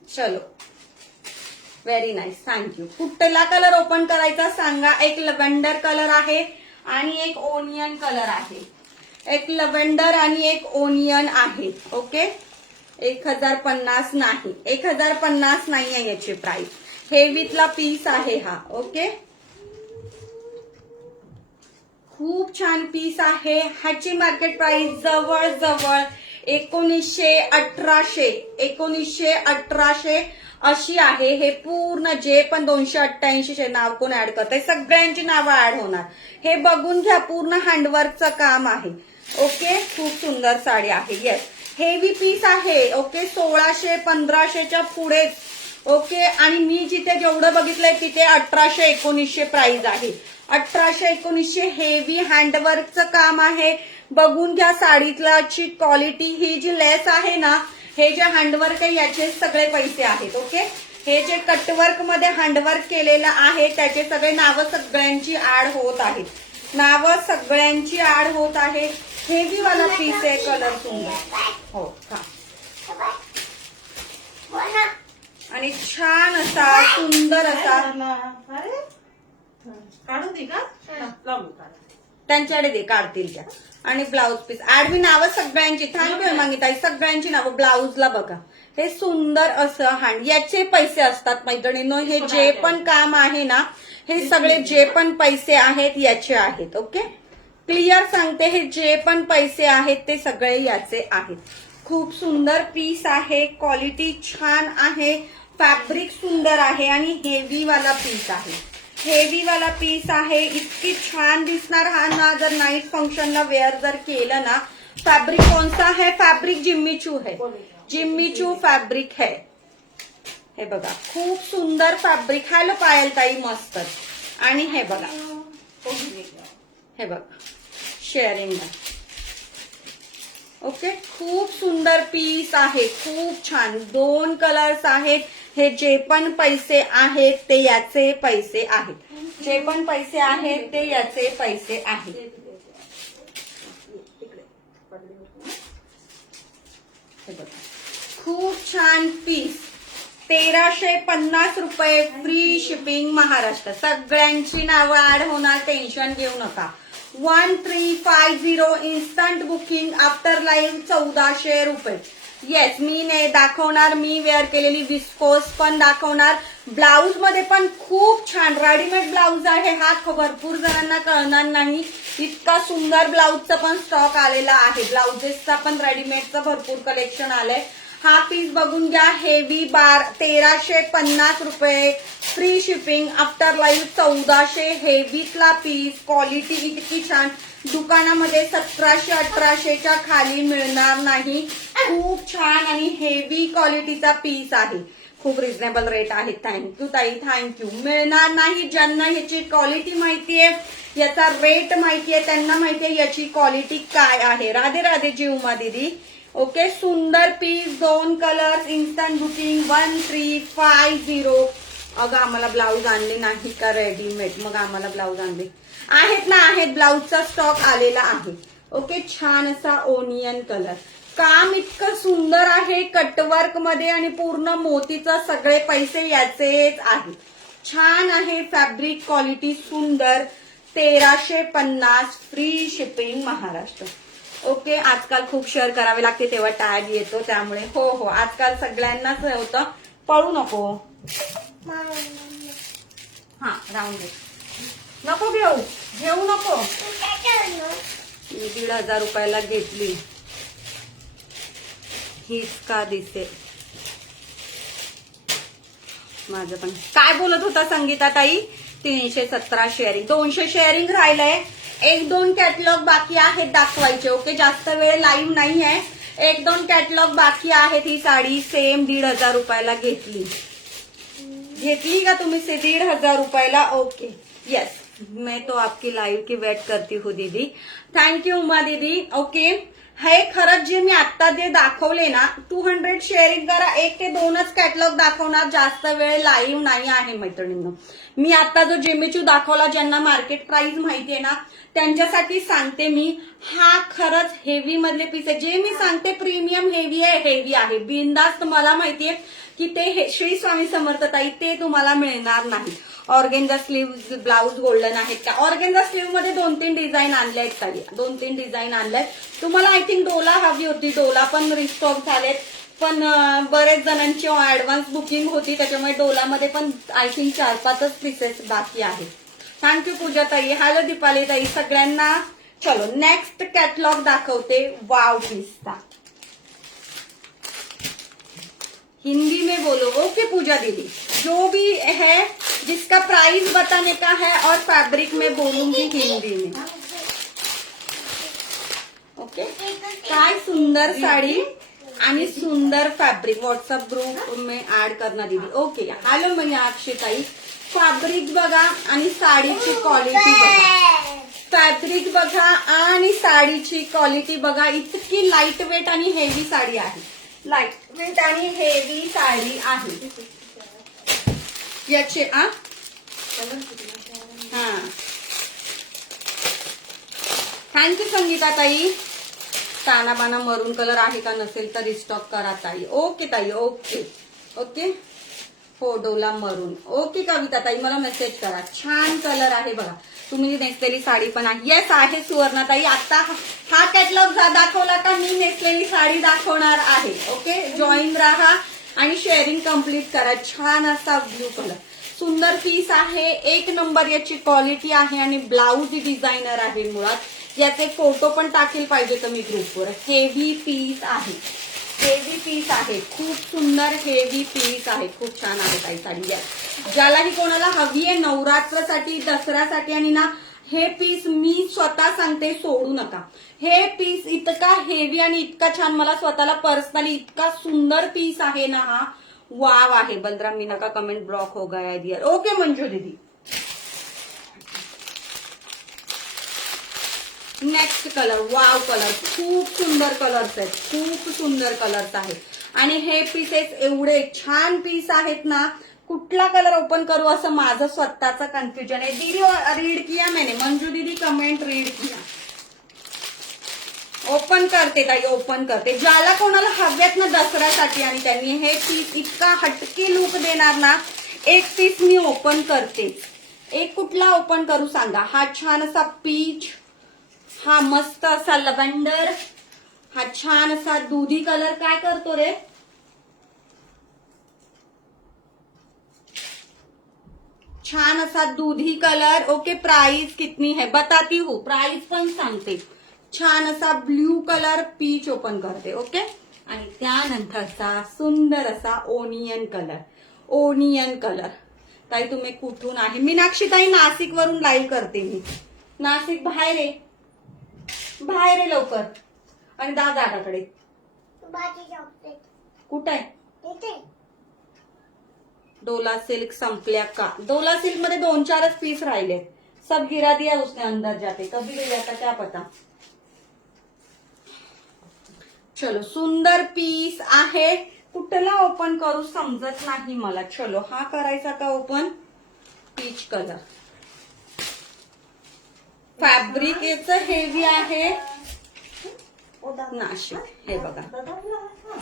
चलो व्हेरी नाईस, थँक्यू. कुठला कलर ओपन करायचा सांगा. एक लव्हेंडर कलर आहे आणि एक ओनियन कलर आहे. एक लव्हेंडर आणि एक ओनियन आहे. ओके, 1050 नाही, 1050 नाही आहे याची प्राइस. हेवीतला पीस आहे हा. ओके, खूप छान पीस आहे. ह्याची मार्केट प्राइस जवळ 1900 अशी आहे. हे पूर्ण जे पण 288 नाव कोण ऍड करतंय सगळ्यांची नावं ऍड होणार. हे बघून घ्या, पूर्ण हँडवर्कचं काम आहे. ओके, खूप सुंदर साडी आहे. येस, हेवी पीस आहे. ओके, 1600-1500च्या पुढेच. ओके, आणि मी जिथे जेवढं बघितलंय तिथे 1800-1900 प्राइस आहे. 1800-1900 हेवी हँडवर्कचं काम आहे. बघून घ्या साडीतलाची क्वालिटी. ही जी लेस आहे ना, हे जे हँडवर्क आहे याचे सगळे पैसे आहेत. ओके, हे जे कटवर्क मध्ये हँडवर्क केलेलं आहे त्याचे सगळे नावं सगळ्यांची ऍड होत आहेत. नावं सगळ्यांची ऍड होत आहेत. हेवी वाला पीस आहे, कलर सुंदर. हो का, आणि छान असा सुंदर असा काढून दे का? त्यांच्याकडे दे, काढतील त्या. आणि ब्लाऊज पीस ऍडमी नावं सगळ्यांची. थँक्यू मागिताई, सगळ्यांची नावं. ब्लाऊजला बघा, हे सुंदर असं हँड. याचे पैसे असतात मैत्रिणींनो. हे जे पण काम आहे ना, हे सगळे जे पण पैसे आहेत याचे आहेत. ओके, क्लिअर सांगते, हे जे पण पैसे आहेत ते सगळे याचे आहेत. खूप सुंदर पीस आहे. क्वालिटी छान आहे. फॅब्रिक सुंदर आहे आणि हेवी वाला पीस आहे. हेवी वाला पीस आहे. इतकी छान दिसणार हा ना, जर नाईट फंक्शनला वेअर जर केलं ना. फॅब्रिक कोणसा है? फॅब्रिक जिम्मीचू है. जिम्मीचू फॅब्रिक है. हे बघा, खूप सुंदर फॅब्रिक. हॅलो पायल ताई, मस्त. आणि हे बघा, हे बघा शेअरिंग. ओके, खूप सुंदर पीस आहे. खूप छान. 2 कलर्स आहेत. हे जे पण पैसे आहेत ते याचे पैसे आहेत. जे पण पैसे आहेत ते याचे पैसे आहेत. हे बघा, खूप छान पीस. 1350 रुपये फ्री शिपिंग महाराष्ट्र. सगळ्यांची नावं ऍड होणार, टेन्शन घेऊ नका. 1350 इन्स्टंट बुकिंग आफ्टर लाईव्ह 1400 रुपये. येस, मी नाही दाखवणार, मी वेअर केलेली विस्कोस पण दाखवणार. ब्लाऊज मध्ये पण खूप छान रेडीमेड ब्लाऊज आहे. हा भरपूर जणांना कळणार नाही, इतका सुंदर ब्लाऊजचा पण स्टॉक आलेला आहे. ब्लाउजेसचा पण रेडीमेडचं भरपूर कलेक्शन आलंय. हा पीस बघून घ्या. हेवी बार 1350 रुपये फ्री शिपिंग आफ्टर लाईव्ह 1400. हेवीतला पीस. क्वालिटी इतकी छान, दुकानामध्ये 1700-1800च्या खाली मिळणार नाही. खूप छान आणि हेवी क्वालिटीचा पीस आहे. खूप रिझनेबल रेट आहे. थँक्यू ताई, थँक्यू. मिळणार नाही. ज्यांना ह्याची क्वालिटी माहितीये, याचा रेट माहितीये, त्यांना माहितीये याची क्वालिटी काय आहे. राधे राधे जी उमा दीदी. ओके, सुंदर पीस. 2 कलर्स. Instant booking 1350. अगं आम्हाला ब्लाऊज आणले नाही का रेडीमेड? मग आम्हाला ब्लाऊज आणले आहेत ना, आहेत. ब्लाऊजचा स्टॉक आलेला आहे. ओके, छान असा ओनियन कलर. काम इतकं सुंदर आहे कटवर्क मध्ये आणि पूर्ण मोतीचं. सगळे पैसे याचेच आहेत. छान आहे फॅब्रिक. क्वालिटी सुंदर. 1350 फ्री शिपिंग महाराष्ट्र. ओके, आजकाल खूप शेअर करावे लागते तेव्हा टॅग येतो, त्यामुळे हो हो आजकाल सगळ्यांनाच होतं. पळू नको. हा, राहून दे. नको घेऊ नको. 1,500 रुपयाला घेतली. हीच का दिसे. माझं पण काय बोलत होता संगीता ताई? 317 शेअरिंग, 200 शेअरिंग राहिलंय. 1-2 कॅटलॉग बाकी आहेत दाखवायचे. ओके, जास्त वेळ लाईव्ह नाही आहे. 1-2 कॅटलॉग बाकी आहेत. ही साडी सेम 1,500 रुपयाला घेतली का तुम्ही? 1,500 रुपयाला. ओके, यस, मैं तो आपकी लाइव की वेट करती हूँ दीदी. थँक्यू उमा दीदी. ओके, हे खरंच जे मी आता जे दाखवले ना, 200 शेअरिंग करा. 1 ते 2च कॅटलॉग दाखवणार. जास्त वेळ लाईव्ह नाही आहे मैत्रिणींनो. मी आता जो जिमीचू दाखवला, ज्यांना मार्केट प्राइस माहितीये ना त्यांच्यासाठी सांगते मी. हा खरंच हेवी मधले पीस आहे. जे मी सांगते प्रीमियम हेवी आहे, हेवी आहे. बिनधास्त मला माहितीये की ते श्री स्वामी समर्थ ताई ते तुम्हाला मिळणार नाही. ऑर्गेन्झा स्लीव्ह ब्लाऊज गोल्डन आहेत का? ऑर्गेन्झा स्लीव्ह मध्ये 2-3 डिझाईन आणले आहेत ताई. 2-3 डिझाईन आणल्यात. तुम्हाला आय थिंक डोला हवी होती. डोला पण रिस्टॉक झालेत. पण बरेच जणांची ऍडव्हान्स बुकिंग होती, त्याच्यामुळे डोलामध्ये पण आय थिंक 4-5च पीसेस बाकी आहेत. थँक्यू पूजा ताई. हॅलो दीपाली ताई. सगळ्यांना चलो नेक्स्ट कॅटलॉग दाखवते. वाव पिस्ता, हिंदी में बोलो. ओके पूजा दीदी, जो भी है जिसका प्राइस बताने का है और फैब्रिक में बोलूंगी हिंदी में. ओके. काय सुंदर साडी आणि सुंदर फॅब्रिक. व्हॉट्सअप ग्रुप में ऍड करना दीदी. ओके. हॅलो मीनाक्षी ताई. फॅब्रिक बघा आणि साडीची क्वालिटी बघा. फॅब्रिक बघा आणि साडीची क्वालिटी बघा. इतकी लाईट वेट आणि हेवी साडी आहे. लाईट वेट आणि हेवी साडी आहे याचे. हा थँक्यू संगीता ताई. तानाबाना मरून कलर आहे का, नसेल तर रिस्टॉक करा ताई. ओके ताई. Okay okay. हो डोला मरून. ओके कविता ताई, मला मेसेज करा. छान कलर आहे बघा. तुम्ही नेसलेली साडी पण आहे. येस आहे सुवर्णाताई. आता हा कॅटलॉग दाखवला का मी नेसलेली साडी दाखवणार आहे. ओके. जॉईन राहा आणि शेअरिंग कम्प्लीट करा. छान असा ब्ल्यू कलर, सुंदर पीस आहे. एक नंबर याची क्वालिटी आहे आणि ब्लाऊज डिझायनर आहे. मुळात याचे फोटो पण टाकेल पाहिजे तर मी ग्रुपवर. हेवी पीस आहे, हेवी पीस आहे. खूप सुंदर हेवी पीस आहे. खूप छान आहे ताई साडी. ज्यालाही कोणाला हवी आहे नवरात्रासाठी, दसऱ्यासाठी आणि ना, हे पीस मी स्वतः सांगते सोडू नका. हे पीस इतका हेवी आणि इतका छान, मला स्वतःला पर्सनली इतका सुंदर पीस आहे ना हा. वाव आहे. बलराम मीना का कमेंट ब्लॉक हो गया डियर. ओके मंजू दीदी. Next colour. Wow colour. खूप सुंदर कलर्स आहेत. खूप सुंदर कलर्स आहेत. आणि हे पीसेस एवढे छान पीस आहेत ना. कुठला कलर ओपन करू असं माझं स्वतःचं कन्फ्युजन आहे. दीदी रीड किया मैंने. मंजू दीदी कमेंट रीड किया. ओपन करते ताई, ओपन करते. ज्याला कोणाला हव्यात ना दसऱ्यासाठी आणि त्यांनी हे पीस इतका हटके लुक देणार ना, एक पीस मी ओपन करते. एक कुठला ओपन करू सांगा. हा छान असा पीच, हा मस्त असा लव्हेंडर, हा छान असा दुधी कलर. काय करतो रे. छान असा दुधी कलर. ओके. प्राइस कितनी है बताती हूँ, प्राइस पण सांगते. छान असा ब्ल्यू कलर पीच ओपन करते. ओके. आणि त्यानंतरचा सुंदर असा ओनियन कलर. Onion colour. ताई तुम्ही कुठून आहे. मीनाक्षी ताई नाशिक वरून लाईव्ह करते मी. नाशिक बाहेर आहे, बाहेर आहे लवकर. आणि दादाकडे कुठं आहे. डोला सिल्क संपल्या का. डोला सिल्क मध्ये 2-4 पीस राहिले. सब गिरा दिया उसने अंदर जाते. कभी ले जाता क्या पता. चलो सुंदर पीस आहे. कुठला ओपन करू समजत नाही मला. चलो हा करायचा का ओपन. Peach colour. फॅब्रिक याचं हेवी आहे. नाशिक. हे बघा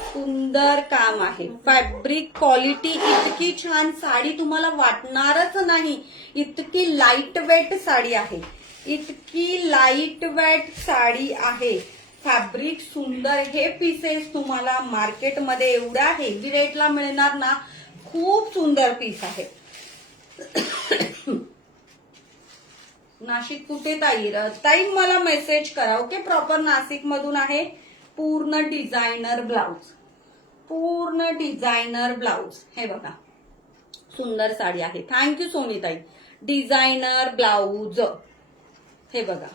सुंदर काम आहे. फॅब्रिक क्वालिटी इतकी छान. साडी तुम्हाला वाटणारच नाही. इतकी लाईट वेट साडी आहे. इतकी लाईट वेट साडी आहे. फॅब्रिक सुंदर. हे पीसेस तुम्हाला मार्केटमध्ये एवढ्या हेवी रेटला मिळणार ना. खूप सुंदर पीस आहे. नाशिक कुठे ताई. ताई मला मेसेज करा. ओके. प्रॉपर नाशिक मधून आहे. पूर्ण डिझायनर ब्लाउज, पूर्ण डिझायनर ब्लाउज. हे बघा सुंदर साडी आहे. थँक्यू सोनीताई. Designer blouse. हे बघा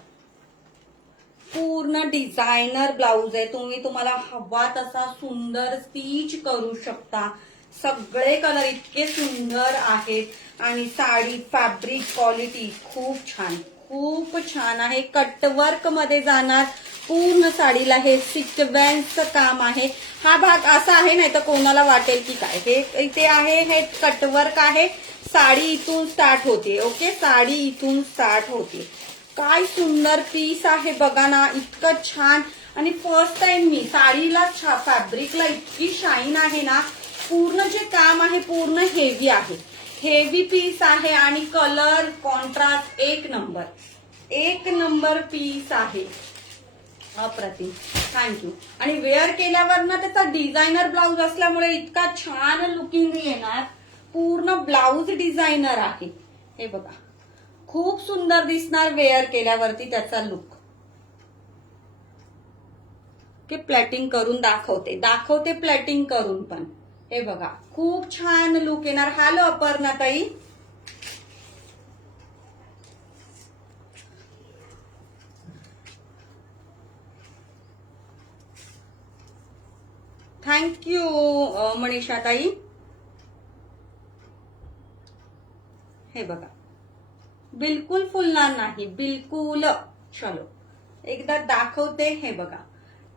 पूर्ण डिझायनर ब्लाउज आहे. तुम्हाला हवा तसा सुंदर स्टिच करू शकता. सगळे कलर इतके सुंदर आहेत आणि साडी फॅब्रिक क्वालिटी खूप छान, खूप छान आहे. कटवर्क मध्ये जाणार पूर्ण साडीला. हे सिक्वेन्सचं काम आहे. हा भाग असा आहे, नाही तर कोणाला वाटेल की काय. हे इथे आहे, हे कटवर्क आहे. साडी इथून स्टार्ट होते. ओके. साडी इथून स्टार्ट होते. काय सुंदर पीस आहे बघा ना. इतकं छान. आणि फर्स्ट टाइम मी साडीला फॅब्रिकला इतकी शाईन आहे ना. पूर्ण जे काम आहे पूर्ण हेवी आहे. हेवी पीस आहे आणि कलर कॉन्ट्रास्ट एक नंबर, एक नंबर पीस आहे. अप्रतिम. थँक्यू. आणि वेअर केल्यावर ना त्याचा डिझायनर ब्लाउज असल्यामुळे इतका छान लुकिंग येणार. पूर्ण ब्लाउज डिझायनर आहे. हे बघा खूप सुंदर दिसणार वेअर केल्यावरती त्याचा लुक. की प्लॅटिंग करून दाखवते प्लॅटिंग करून पण. हे बघा खूप छान लुक येणार. हॅलो अपर्णाताई. थँक्यू मनीषाताई. हे बघा बिलकुल फुलणार नाही, बिलकुल. चलो एकदा दाखवते. हे बघा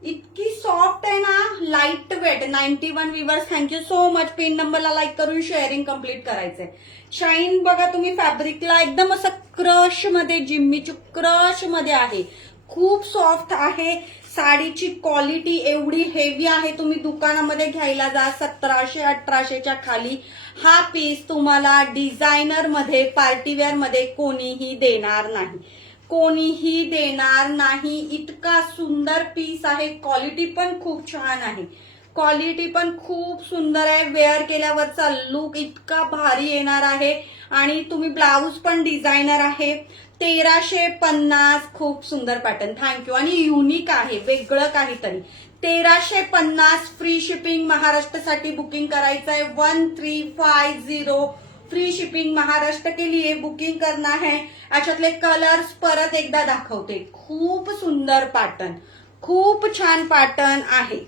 इतकी सॉफ्ट आहे ना, light weight. 91 viewers, thank you so much. Pin नंबरला लाईक करून शेअरिंग कम्प्लीट करायचंय. शाईन बघा तुम्ही फॅब्रिकला एकदम असं क्रश मध्ये, जिम्मीची क्रश मध्ये आहे. खूप सॉफ्ट आहे. साडीची क्वालिटी एवढी हेवी आहे, तुम्ही दुकानामध्ये घ्यायला जा 1700-1800च्या खाली. हा पीस तुम्हाला डिझायनर मध्ये, पार्टीवेअर मध्ये कोणीही देणार नाही, कोणीही देणार नाही. इतका सुंदर पीस आहे. क्वालिटी पण खूप छान आहे, क्वालिटी पण खूप सुंदर आहे. वेअर केल्यावरचा लुक इतका भारी येणार आहे. आणि तुम्ही ब्लाऊज पण डिझायनर आहे. 1350. खूप सुंदर पॅटर्न, थँक्यू. आणि युनिक आहे, वेगळं काहीतरी. 1350 फ्री शिपिंग. महाराष्ट्रासाठी बुकिंग करायचं आहे. 1350 फ्री शिपिंग महाराष्ट्र के लिए बुकिंग करना है. याच्यातले कलर्स परत एकदा दाखवते. खूप सुंदर पॅटर्न, खूप छान पॅटर्न आहे.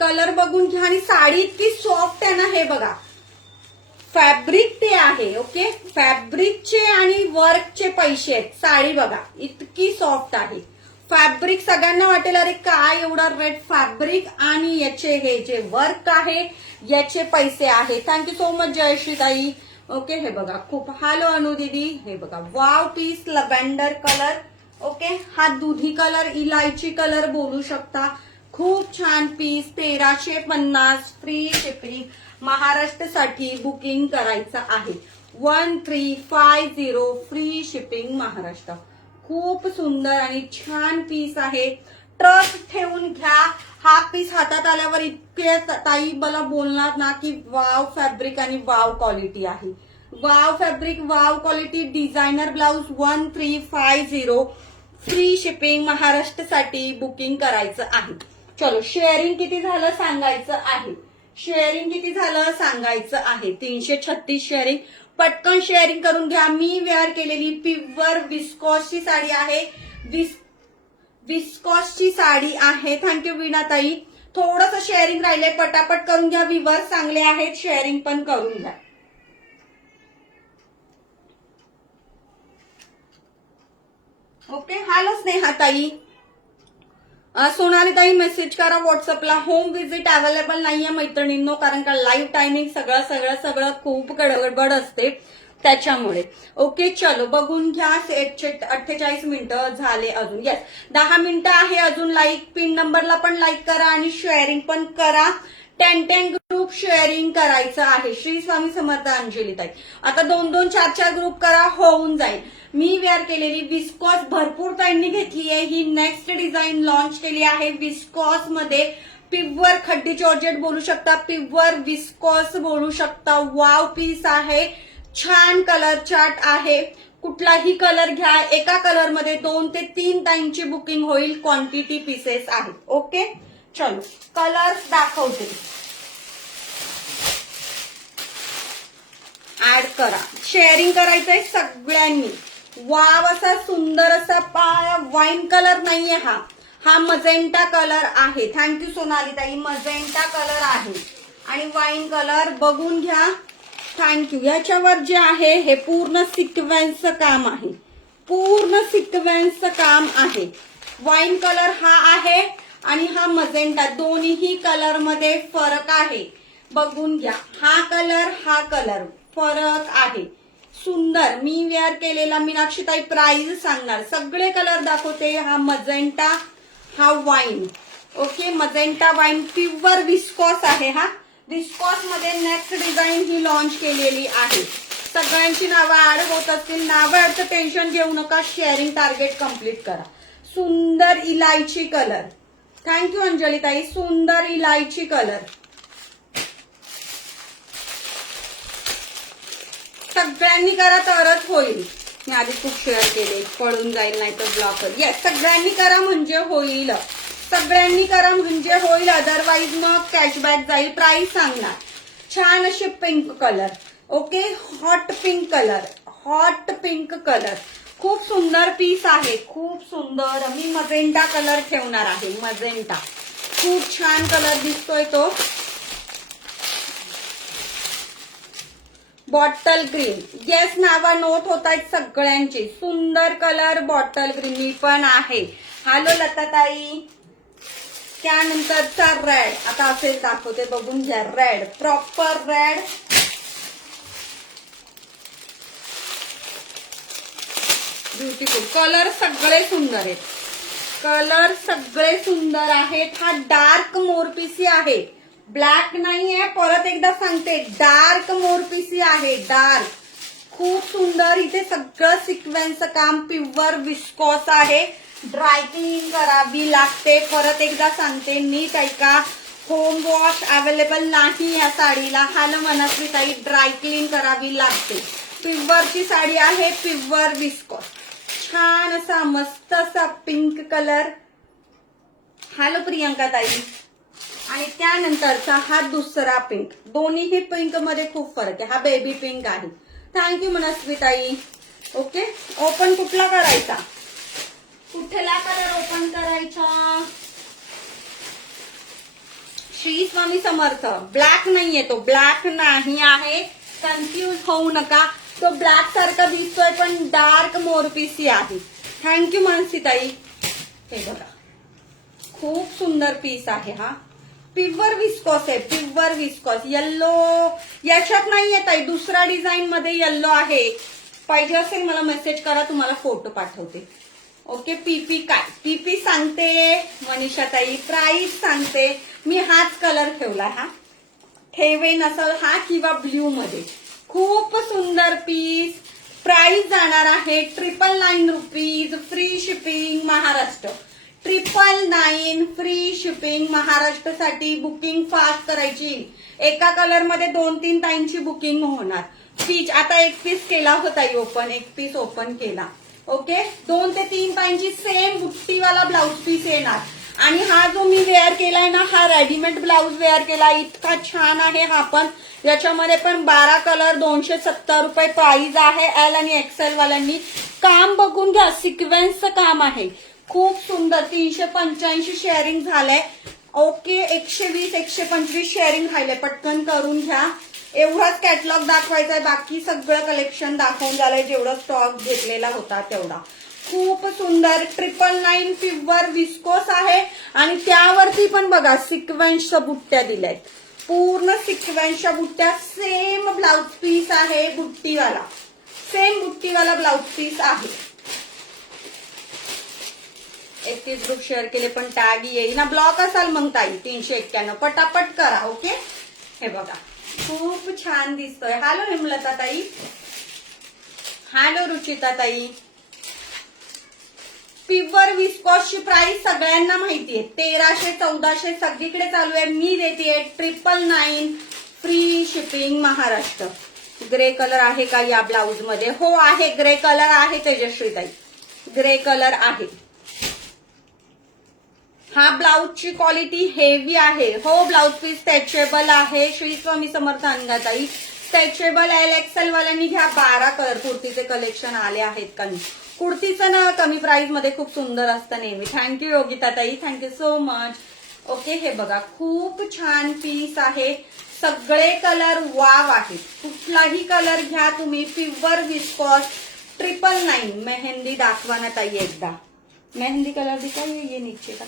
कलर बघून घ्या. आणि साडी इतकी सॉफ्ट आहे ना. हे बघा फॅब्रिक ते आहे. ओके, फॅब्रिकचे आणि वर्कचे पैसे आहेत. साडी बघा इतकी सॉफ्ट आहे. फॅब्रिक सगळ्यांना वाटेल अरे काय एवढा रेट. फॅब्रिक आणि याचे हे जे वर्क आहे याचे पैसे आहे. थँक्यू सो मच जयश्रीताई. ओके, हे बघा खूप. हॅलो अनु दीदी. हे बघा wow piece, lavender colour. Okay, हा दुधी कलर, इलायची कलर बोलू शकता. खूप छान पीस. 1350 free shipping. महाराष्ट्रासाठी बुकिंग करायचं आहे. 1350 फ्री शिपिंग महाराष्ट्र. खूप सुंदर आणि छान पीस आहे. ट्रस्ट ठेवून घ्या. हा पीस हातात आल्यावर इतके ताई मला बोलणार ना की वाव फॅब्रिक आणि वाव क्वालिटी आहे. Wow fabric, wow quality. Designer blouse 1350 free shipping महाराष्ट्रासाठी बुकिंग करायचं आहे. चलो शेअरिंग किती झालं सांगायचं आहे. शेअरिंग किती झालं सांगायचं आहे. 336 शेअरिंग. पटकन शेअरिंग करून घ्या. मी वेअर केलेली प्युअर विस्कॉसची साडी आहे. विस्कॉसची साडी आहे. थँक्यू वीणाताई. थोडंसं शेअरिंग राहिलंय, पटापट करून घ्या. व्ह्यूअर चांगले आहेत, शेअरिंग पण करून घ्या. ओके, हॅलो स्नेहाताई. सोनालीताई मेसेज करा व्हॉट्सअपला. होम व्हिजिट अवेलेबल नाहीये मैत्रिणींनो, कारण का लाईव्ह टायमिंग सगळं खूप गडबड असते त्याच्यामुळे. ओके चलो बघून घ्या. 48 मिनिटं झाले अजून. येस 10 मिनिटं आहे अजून. लाईक पिन नंबरला पण लाईक करा आणि शेअरिंग पण करा. 10 ग्रुप शेअरिंग करायचं आहे. श्री स्वामी समर्थ अंजलीताई. आता 2-2, 4-4 ग्रुप करा, होऊन जाईल. मी वेअर केलेली विस्कॉस भरपूर ताईंनी घेतली आहे. ही नेक्स्ट डिझाईन लॉन्च केली आहे विस्कॉस मध्ये. प्युअर खड्डी जॉर्जेट बोलू शकता, प्युअर विस्कॉस बोलू शकता. वाव पीस आहे. छान कलर चार्ट आहे. कुठलाही कलर घ्या. एका कलर मध्ये 2 ते 3 ताईंची बुकिंग होईल. क्वांटिटी पीसेस आहेत. ओके चलो कलर्स दाखवते. ऍड करा. शेअरिंग करायचंय सगळ्यांनी. वाव असा सुंदर असा वाईन कलर नाहीये हा मजेंटा कलर आहे. थँक्यू सोनालीताई. मजेंटा कलर आहे आणि वाईन कलर बघून घ्या. थँक्यू. याच्यावर जे आहे हे पूर्ण सिक्वेन्सचं काम आहे. पूर्ण सिक्वेन्सचं काम आहे. वाईन कलर हा आहे आणि हा मजेंटा. दोन्ही कलर मध्ये फरक आहे. बघून घ्या. हा कलर फरक आहे. सुंदर. मी वेअर केलेला. मीनाक्षीताई प्राइस सांगणार. सगळे कलर दाखवते. हा मजेंटा, हा wine. Okay magenta wine. Pure viscous आहे. हा विस्कॉस मध्ये नेक्स्ट डिझाईन ही लॉन्च केलेली आहे. सगळ्यांची नावं ऍड होत असतील. नावं ऍडचं टेन्शन घेऊ नका. शेअरिंग टार्गेट कम्प्लीट करा. सुंदर इलायची कलर. थँक्यू अंजलीताई. सुंदर इलायची कलर. सगळ्यांनी करा तरच होईल. मी आधी खूप शेअर केले, पळून जाईल नाही तर ब्लॉक. येस, सगळ्यांनी करा म्हणजे होईल. सगळ्यांनी करा म्हणजे होईल, अदरवाईज मग कॅशबॅक जाईल. प्राइस सांगणार. छान असे pink colour. Okay, hot pink colour, hot pink colour. खूप सुंदर पीस आहे, खूप सुंदर. मी मजेंटा कलर ठेवणार आहे, मजेंटा. खूप छान कलर दिसतोय तो. Bottle green. येस, नावं नोट होत आहेत सगळ्यांची. सुंदर कलर बॉटल ग्रीन पण आहे. हॅलो लताताई. त्यानंतरचा रेड. आता असेच दाखवते, बघून घ्या. Red, proper red. Beautiful colour, सगळे सुंदर आहेत. कलर सगळे सुंदर आहेत. हा डार्क मोरपिसी आहे, ब्लॅक नाहीये. परत एकदा सांगते, डार्क मोरपिसी आहे, डार्क. खूप सुंदर. इथे सगळं सिक्वेन्स काम, प्युअर विस्कॉस आहे. ड्राय क्लीन करावी लागते. परत एकदा सांगते, नीट ऐका. होम वॉश अवेलेबल नाही या साडीला. हॅलो मनस्वी ताई, ड्राय क्लीन करावी लागते. प्युअरची साडी आहे, प्युअर विस्कॉस. छान असा मस्त असा पिंक कलर. हॅलो प्रियंका ताई. आणि त्यानंतरचा हा दुसरा पिंक. दोन्हीही पिंक मध्ये खूप फरक आहे. हा बेबी पिंक आहे. थँक्यू मनस्वी ताई. ओके, ओपन कुठला करायचा, कुठला कलर ओपन करायचा? श्री स्वामी समर्थ. ब्लॅक नाहीये तो, ब्लॅक नाही आहे, कन्फ्यूज होऊ नका. तो ब्लॅक सारखा दिसतोय पण डार्क मोरपिसी आहे. थँक्यू मानसी ताई. हे बघा, खूप सुंदर पीस आहे हा. प्युअर विस्कॉस आहे, प्युअर विस्कॉस. येल्लो याच्यात नाहीये ताई, दुसरा डिझाईन मध्ये येल्लो आहे. पाहिजे असेल मला मेसेज करा, तुम्हाला फोटो पाठवते. ओके, पीपी काय, पीपी सांगते मनीषा ताई. प्राइस सांगते मी. हाच कलर ठेवला, हा ठेवेन असेल हा किंवा ब्ल्यू मध्ये. खूप सुंदर पीस. प्राइस जाणार आहे 999 rupees. Free shipping Maharashtra. 999 free shipping महाराष्ट्रासाठी. बुकिंग फास्ट करायची. एका कलर मध्ये 2-3 ताईंची बुकिंग होणार. पीच आता एक पीस केला होता ओपन, एक पीस ओपन केला. ओके, 2 ते 3 ताईंची सेम बुट्टीवाला ब्लाउज पीस येणार. आणि हा जो मी वेअर केलाय ना, हा रेडीमेड ब्लाउज वेअर केला. इतका छान आहे हा पण. याच्यामध्ये पण 12 कलर, 270 रुपये प्राइस आहे. एल आणि एक्सेल वाल्यांनी काम बघून घ्या, सिक्वेन्सचं काम आहे. खूप सुंदर. 385 शेअरिंग झालंय. ओके, 120 125 शेअरिंग राहिलंय. पटकन करून घ्या. एवढाच कॅटलॉग दाखवायचा आहे, बाकी सगळं कलेक्शन दाखवून झालंय, जेवढा स्टॉक घेतलेला होता तेवढा. खूप सुंदर. 999 प्युअर विस्कोस आहे. आणि त्यावरती पण बघा सिक्वेन्सच्या बुट्ट्या दिल्यात, पूर्ण सिक्वेन्सच्या बुट्ट्या. सेम ब्लाउज पीस आहे, बुट्टीवाला. सेम बुट्टीवाला ब्लाउज पीस आहे. 31 ग्रुप शेअर केले पण टॅग येईल ना. ब्लॉक असाल मग ताई 391. पटापट करा. ओके, हे बघा खूप छान दिसतोय. हॅलो हेमलता ताई. हॅलो रुचिता ताई. प्युअर विस्कॉसची प्राइस सगळ्यांना माहितीये, 1300-1400 सगळीकडे चालू आहे. मी देते 999 free shipping Maharashtra. Grey colour आहे का या ब्लाउज मध्ये? हो आहे, ग्रे कलर आहे तेजश्री ताई, ग्रे कलर आहे. हा ब्लाउजची क्वालिटी हेवी आहे. हो, ब्लाउज पीस स्ट्रेचेबल आहे. श्री स्वामी समर्थ अंगाताई. स्ट्रेचेबल एल एक्सेल वाल्यांनी घ्या. 12 कलर कुर्तीचे कलेक्शन आले आहेत. कुर्तीचं ना कमी प्राइस मध्ये खूप सुंदर असतं नेहमी. थँक्यू योगिता ताई, थँक्यू सो मच. ओके, हे बघा खूप छान पीस आहे. सगळे कलर वाव आहेत. कुठलाही कलर घ्या तुम्ही. Pure viscous. 999. मेहंदी दाखवा ना ताई एकदा. मेहंदी कलर दिखाइए, ये नीचे का.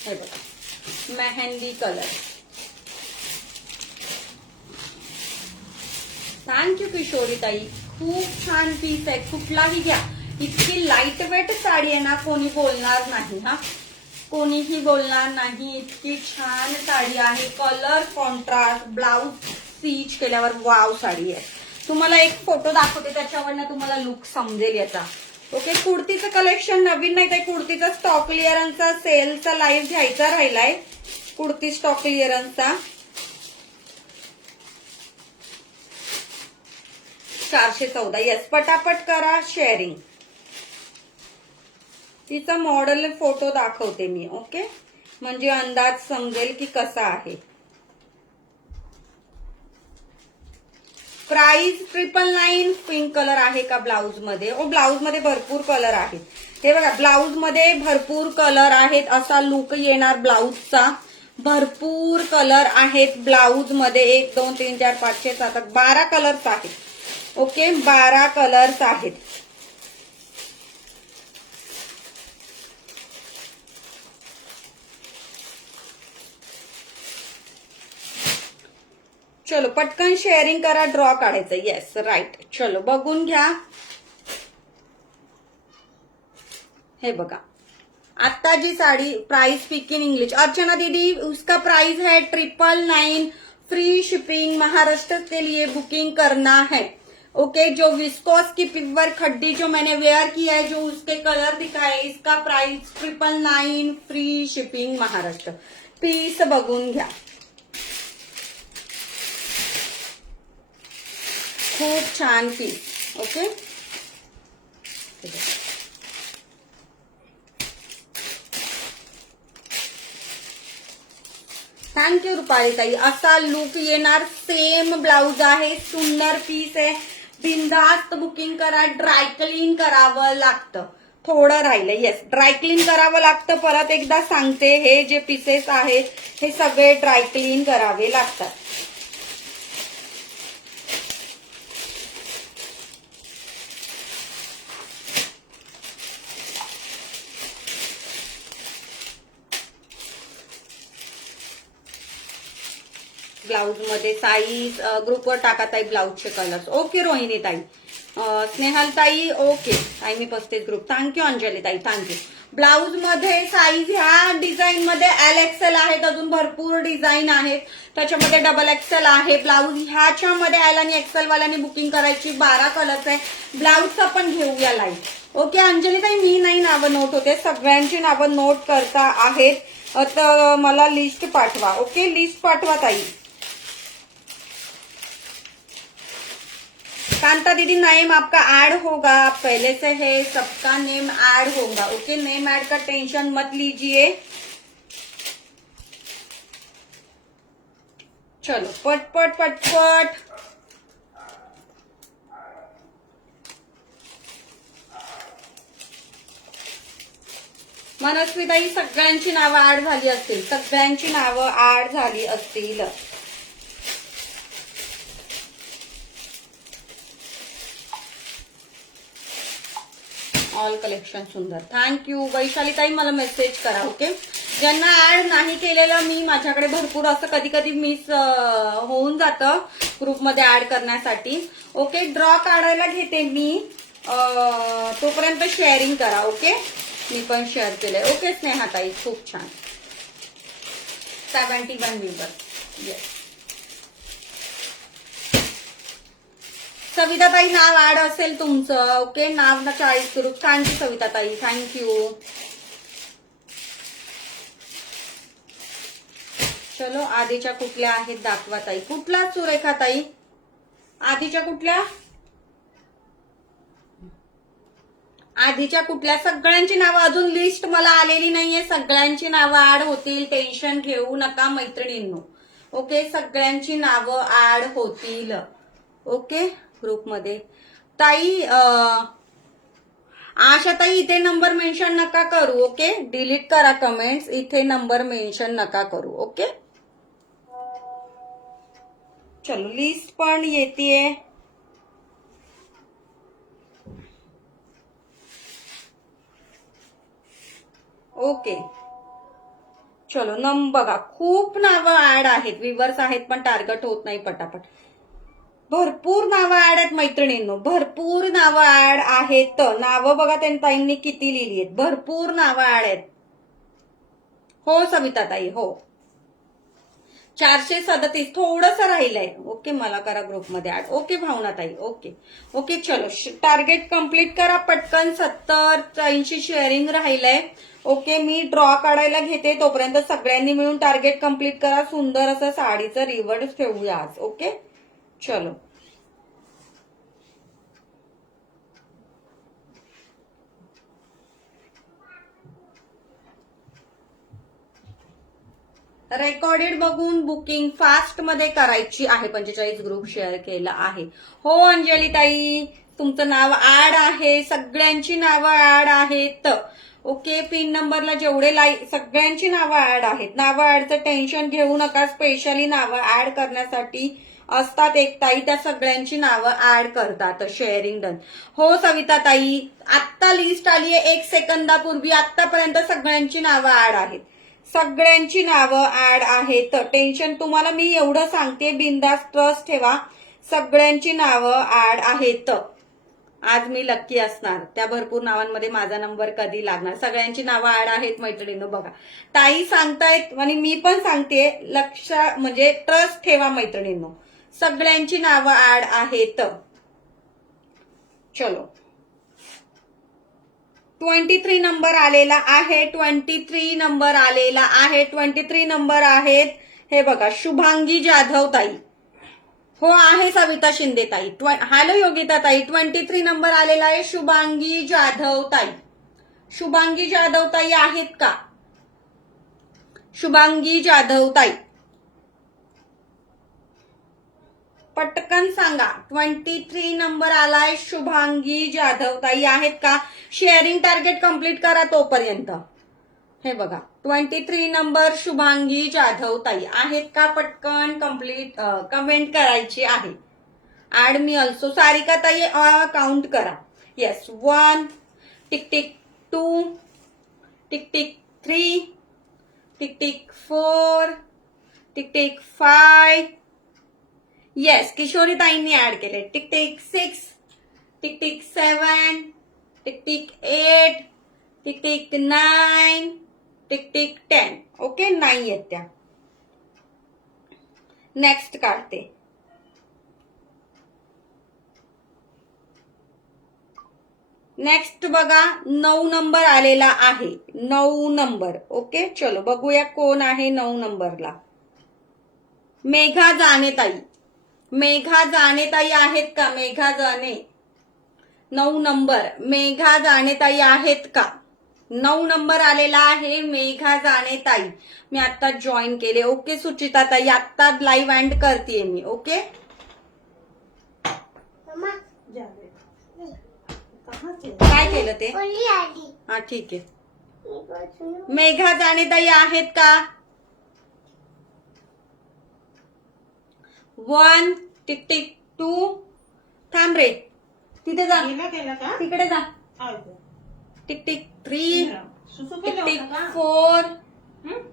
हे बघा मेहंदी कलर. थँक्यू किशोरी ताई. खूप छान पीस आहे, कुठलाही घ्या. इतकी लाईट वेट साडी आहे ना, कोणी बोलणार नाही. हा, कोणीही बोलणार नाही. इतकी छान साडी आहे. कलर कॉन्ट्रास्ट, ब्लाउज स्टिच केल्यावर वाव साडी आहे. तुम्हाला एक फोटो दाखवते, त्याच्यावरनं तुम्हाला लुक समजेल याचा. ओके, कुर्तीचं कलेक्शन नवीन नाही, ते कुर्तीचा स्टॉक क्लिअरन्सचा सेलचा लाईव्ह घ्यायचा राहिलाय. कुर्ती स्टॉक क्लिअरन्सचा 414. येस, पटापट करा शेअरिंग. तिचा मॉडेल फोटो दाखवते मी. ओके, म्हणजे अंदाज समजेल की कसा आहे. प्राइस 999. पिंक कलर आहे का ब्लाउज मध्ये? ब्लाउज मध्ये भरपूर कलर आहेत. हे बघा, ब्लाउज मध्ये भरपूर कलर आहेत. असा लुक येणार ब्लाउजचा. भरपूर कलर आहेत ब्लाउज मध्ये. 1 2 3 4 5 6 7 8 12 कलर्स आहेत. ओके, 12 कलर्स आहेत. चलो पटकन शेअरिंग करा, ड्रॉ काढायचं. Yes, right. चलो बघून घ्या. हे बघा, आता जी sari price speak in English. Archana दीदी, उसका प्राइस है 999. Free shipping. महाराष्ट्र के लिए बुकिंग करना है. ओके, जो विस्कोस की पिवर खड्डी जो मैंने वेयर किया है, जो उसके कलर दिखाए, इसका price 999. Free shipping Maharashtra. Piece बघून घ्या. खूप छान पीस. ओके, थँक्यू रुपाली ताई. असा लुक येणार. सेम ब्लाउज आहे. सुंदर पीस आहे. बिनधास्त बुकिंग करा. ड्राय क्लीन करावं लागतं. थोडं राहिलं. येस, ड्राय क्लीन करावं लागतं. परत एकदा सांगते, हे जे पीसेस आहेत हे सगळे ड्राय क्लीन करावे लागतात. ब्लाउज मध्ये साईज ग्रुपवर टाका ताई ब्लाउजचे कलर्स. ओके रोहिणी ताई. स्नेहल ताई ओके. ताई मी 35 ग्रुप. थँक्यू अंजली ताई, थँक्यू. ब्लाउज मध्ये साईज ह्या डिझाईन मध्ये LXL आहेत. अजून भरपूर डिझाईन आहेत. त्याच्यामध्ये XXL आहे. ब्लाउज ह्याच्यामध्ये L आणि XL वाल्यांनी बुकिंग करायची. 12 कलर्स आहे. ब्लाउजचा पण घेऊया लाईव्ह. ओके अंजली ताई, मी नाही नावं नोट होते, सगळ्यांची नावं नोट करता आहेत. तर मला लिस्ट पाठवा. ओके, लिस्ट पाठवा ताई. कांता दीदी, नेम आपका ऐड होगा. आप पहले से है, सबका नेम ऐड होगा. ओके, नेम ऐड का टेंशन मत लीजिए. चलो पटपट पटपट. मनस्वीताई, सगळ्यांची नावं ऍड झाली असतील. सगळ्यांची नावं ऍड झाली असतील. ऑल कलेक्शन सुंदर. थँक्यू. वैशालीताई, मला मेसेज करा. ओके, ज्यांना ऍड नाही केलेलं मी, माझ्याकडे भरपूर असं कधी कधी मिस होऊन जातं ग्रुपमध्ये ऍड करण्यासाठी. ओके, ड्रॉ काढायला घेते मी. तोपर्यंत शेअरिंग करा. ओके, मी पण शेअर केलंय. ओके स्नेहाताई, खूप छान. 71 व्ह्यूवर. येस. सविताताई, नाव ऍड असेल तुमचं. ओके, नाव ना 40 ग्रुप. Thank you सविताताई, thank you. चलो, आधीच्या कुठल्या आहेत दाखवा ताई. कुठला सुरेखा ताई? आधीच्या कुठल्या? आधीच्या कुठल्या? सगळ्यांची नावं अजून लिस्ट मला आलेली नाहीये. सगळ्यांची नावं ऍड होतील. टेन्शन घेऊ नका मैत्रिणींनो. ओके, सगळ्यांची नावं ऍड होतील. ओके, ग्रुपमध्ये. ताई आशा ताई, इथे नंबर मेन्शन नका करू. ओके, डिलीट करा कमेंट्स. इथे नंबर मेन्शन नका करू. ओके, चलो लिस्ट पण येते. ओके, चलो बघा, खूप नावं ऍड आहेत. व्ह्यूअर्स आहेत पण टार्गेट होत नाही पटापट. भरपूर नावं ऍड आहेत मैत्रिणींनो. भरपूर नावं ऍड आहेत. नावं बघा ताईंनी किती लिहिली आहेत. भरपूर नावं ऍड आहेत. हो सविताताई, हो. 437 थोडंसं राहिलंय. ओके, मला करा ग्रुपमध्ये ऍड. ओके भावनाताई, ओके ओके. चलो टार्गेट कम्प्लीट करा पटकन. 70-80 शेअरिंग राहिलंय. ओके, मी ड्रॉ काढायला घेते, तोपर्यंत सगळ्यांनी मिळून टार्गेट कम्प्लीट करा. सुंदर असं साडीचं रिवर्स ठेवूया आज. ओके चलो. रेकॉर्डेड बघून बुकिंग फास्ट मध्ये करायची आहे. 45 ग्रुप शेअर केला आहे. हो अंजली ताई, तुमचं नाव ऍड आहे, सगळ्यांची नावं ऍड आहेत. ओके, पिन नंबरला जेवढे सगळ्यांची नावं ऍड आहेत. नावं ऍडचं टेन्शन घेऊ नका. स्पेशली नावं ऍड करण्यासाठी असतात एक ताई, त्या सगळ्यांची नावं ऍड करतात. Sharing done. हो सविता ताई, आत्ता लिस्ट आली आहे 1 सेकंदापूर्वी. आतापर्यंत सगळ्यांची नावं ऍड आहेत. सगळ्यांची नावं ऍड आहेत. टेन्शन तुम्हाला मी एवढं सांगते, बिंदास ट्रस्ट ठेवा. सगळ्यांची नावं ऍड आहेत. आज मी लक्की असणार. त्या भरपूर नावांमध्ये माझा नंबर कधी लागणार. सगळ्यांची नावं ऍड आहेत मैत्रिणींनो. बघा ताई सांगतायत आणि मी पण सांगते, लक्ष म्हणजे ट्रस्ट ठेवा मैत्रिणींनो. सगळ्यांची नावं ऍड आहेत. चलो 23 नंबर आलेला आहे. 23 नंबर आलेला आहे. 23 नंबर आहेत. हे बघा शुभांगी जाधव ताई. हो आहे सविता शिंदे ताई. हॅलो योगिता ताई. 23 नंबर आलेला आहे. शुभांगी जाधव ताई. शुभांगी जाधव ताई आहेत का? शुभांगी जाधव ताई पटकन सांगा. 23 नंबर आलाय. शुभांगी जाधव ताई आहेत का? शेअरिंग टार्गेट कम्प्लीट करा तोपर्यंत. हे बघा 23 नंबर शुभांगी जाधव ताई आहेत का? पटकन कम्प्लीट कमेंट करायची आहे. Add me also. सारिका ताई काउंट करा. Yes 1 tick tick 2 tick tick 3 tick tick 4 tick tick 5. Yes Kishori ताईंनी ऍड केले. Tick tick 6 tick tick 7 tick tick 8 tick tick 9 tick tick 10. Okay, नाही आहेत त्या. नेक्स्ट काढते. नेक्स्ट बघा 9 नंबर आलेला आहे. 9 नंबर. ओके चलो बघूया कोण आहे 9 नंबरला. मेघा जाणे ताई. मेघा जाणे ताई आहेत का? मेघा जाणे 9 नंबर. मेघा जाणे ताई आहेत का? 9 नंबर आलेला आहे. मेघा जाणे ताई. मी आता जॉईन केले. ओके सुचिता ताई, आता लाईव्ह एंड करते मी. ओके काय केलं ते? हा ठीक आहे. मेघा जाणे ताई आहेत का? 1 टिक टिक 2. थांब रे, तिथे जा, तिकडे जा. Tick tick 3 tick tick 4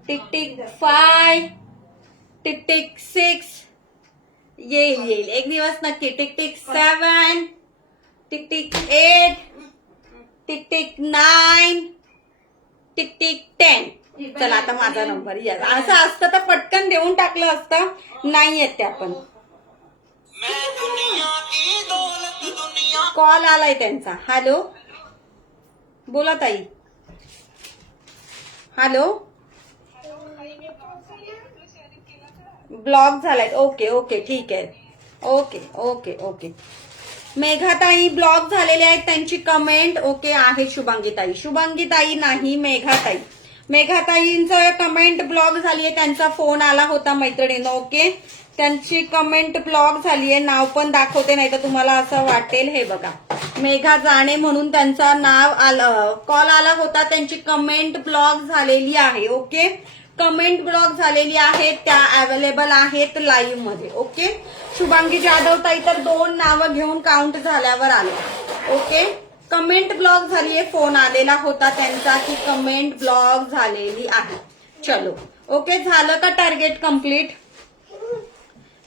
tick tick 5 tick tick 6. येईल एक दिवस नक्की. Tick tick 7 tick tick 8 tick tick 9 tick tick 10. चला आता माझा नंबर. येस असं असतं तर पटकन देऊन टाकलं असतं. नाही येत त्या पण. कॉल आलाय त्यांचा. हॅलो बोला ताई. हॅलो ब्लॉक झालाय. ओके ओके ठीक आहे. Okay okay okay. मेघाताई ब्लॉक झालेले आहेत. त्यांची कमेंट ओके आहे. शुभांगी ताई. शुभांगी ताई नाही, मेघाताई. मेघाताईंचं कमेंट ब्लॉक झालीये. त्यांचा फोन आला होता मैत्रिणीनं. ओके त्यांची कमेंट ब्लॉक झालीये. नाव पण दाखवते नाही तर तुम्हाला असं वाटेल. हे बघा मेघा जाणे म्हणून त्यांचा नाव आलं. कॉल आला होता. त्यांची कमेंट ब्लॉक झालेली आहे. ओके कमेंट ब्लॉक झालेली आहे. त्या अवेलेबल आहेत लाईव्ह मध्ये. ओके शुभांगी जाधव ताई तर 2 नावं घेऊन काउंट झाल्यावर आले. ओके कमेंट ब्लॉक झालीये. फोन आलेला होता त्यांचा की कमेंट ब्लॉक झालेली आहे. चलो ओके झालं का टार्गेट कम्प्लीट?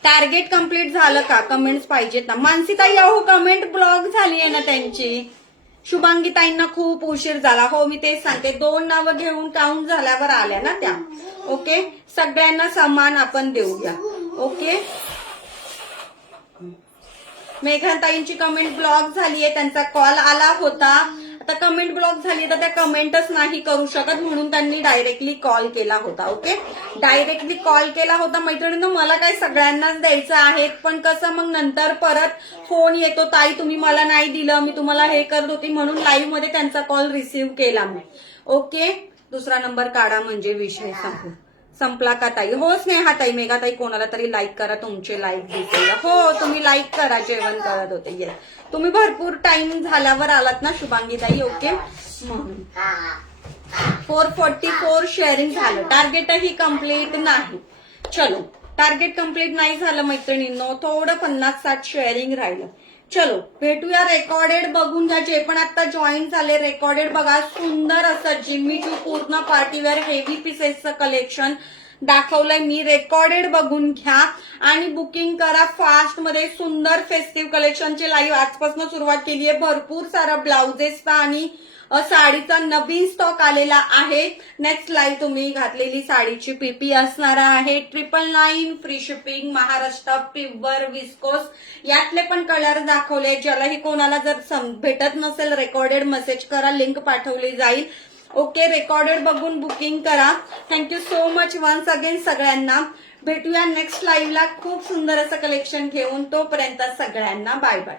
टार्गेट कम्प्लीट झालं का? कमेंट्स पाहिजेत ना. मानसीताई अहो कमेंट ब्लॉक झाली आहे ना त्यांची. शुभांगी ताईंना खूप उशीर झाला. हो मी तेच सांगते, 2 नावं घेऊन काउंट झाल्यावर आल्या ना त्या. ओके, सगळ्यांना समान आपण देऊया. ओके, मेघाताईंची कमेंट ब्लॉक झालीये, त्यांचा कॉल आला होता. आता कमेंट ब्लॉक झाली तर त्या कमेंटच नाही करू शकत, म्हणून त्यांनी डायरेक्टली कॉल केला होता. ओके, डायरेक्टली कॉल केला होता. मैत्रिणींनो, मला काय सगळ्यांनाच द्यायचं आहे, पण कसं मग नंतर परत फोन येतो, ताई तुम्ही मला नाही दिलं, मी तुम्हाला हे करत होती, म्हणून लाईव्ह मध्ये त्यांचा कॉल रिसीव्ह केला मी. ओके, दुसरा नंबर काढा म्हणजे विषय संपला का ताई? हो स्नेहा ताई, मेघा ताई, कोणाला तरी लाईक करा, तुमचे लाईक दिसेल. हो तुम्ही लाईक करा, जेवण करत होते. येस, तुम्ही भरपूर टाइम झाल्यावर आलात ना शुभांगी ताई. ओके, 444 शेअरिंग झालं, टार्गेटही कम्प्लीट नाही. चलो, टार्गेट कम्प्लीट नाही झालं मैत्रिणींनो, थोडं 50-60 शेअरिंग राहिलं. चलो भेटूया. रेकॉर्डेड बघून घ्या, जे पण आता जॉईन झाले रेकॉर्डेड बघा. सुंदर असं जिम्मी चू पूर्ण पार्टीवेअर हेवी पीसेसचं कलेक्शन दाखवलंय मी. रेकॉर्डेड बघून घ्या आणि बुकिंग करा फास्ट मध्ये. सुंदर फेस्टिव्ह कलेक्शनचे लाईव्ह आजपासून सुरुवात केली आहे. भरपूर सारा ब्लाउजेसचा आणि साडीचा नवीन स्टॉक आलेला आहे. नेक्स्ट लाईव्ह तुम्ही घातलेली साडीची पीपी असणार आहे. 999 free shipping, Maharashtra pure viscose. यातले पण कलर दाखवले. ज्यालाही कोणाला जर भेटत नसेल रेकॉर्डेड मेसेज करा, लिंक पाठवली जाईल. ओके, रेकॉर्डेड बघून बुकिंग करा. Thank you so much once again सगळ्यांना. भेटूया नेक्स्ट लाईव्हला खूप सुंदर असं कलेक्शन घेऊन. तोपर्यंत सगळ्यांना बाय बाय.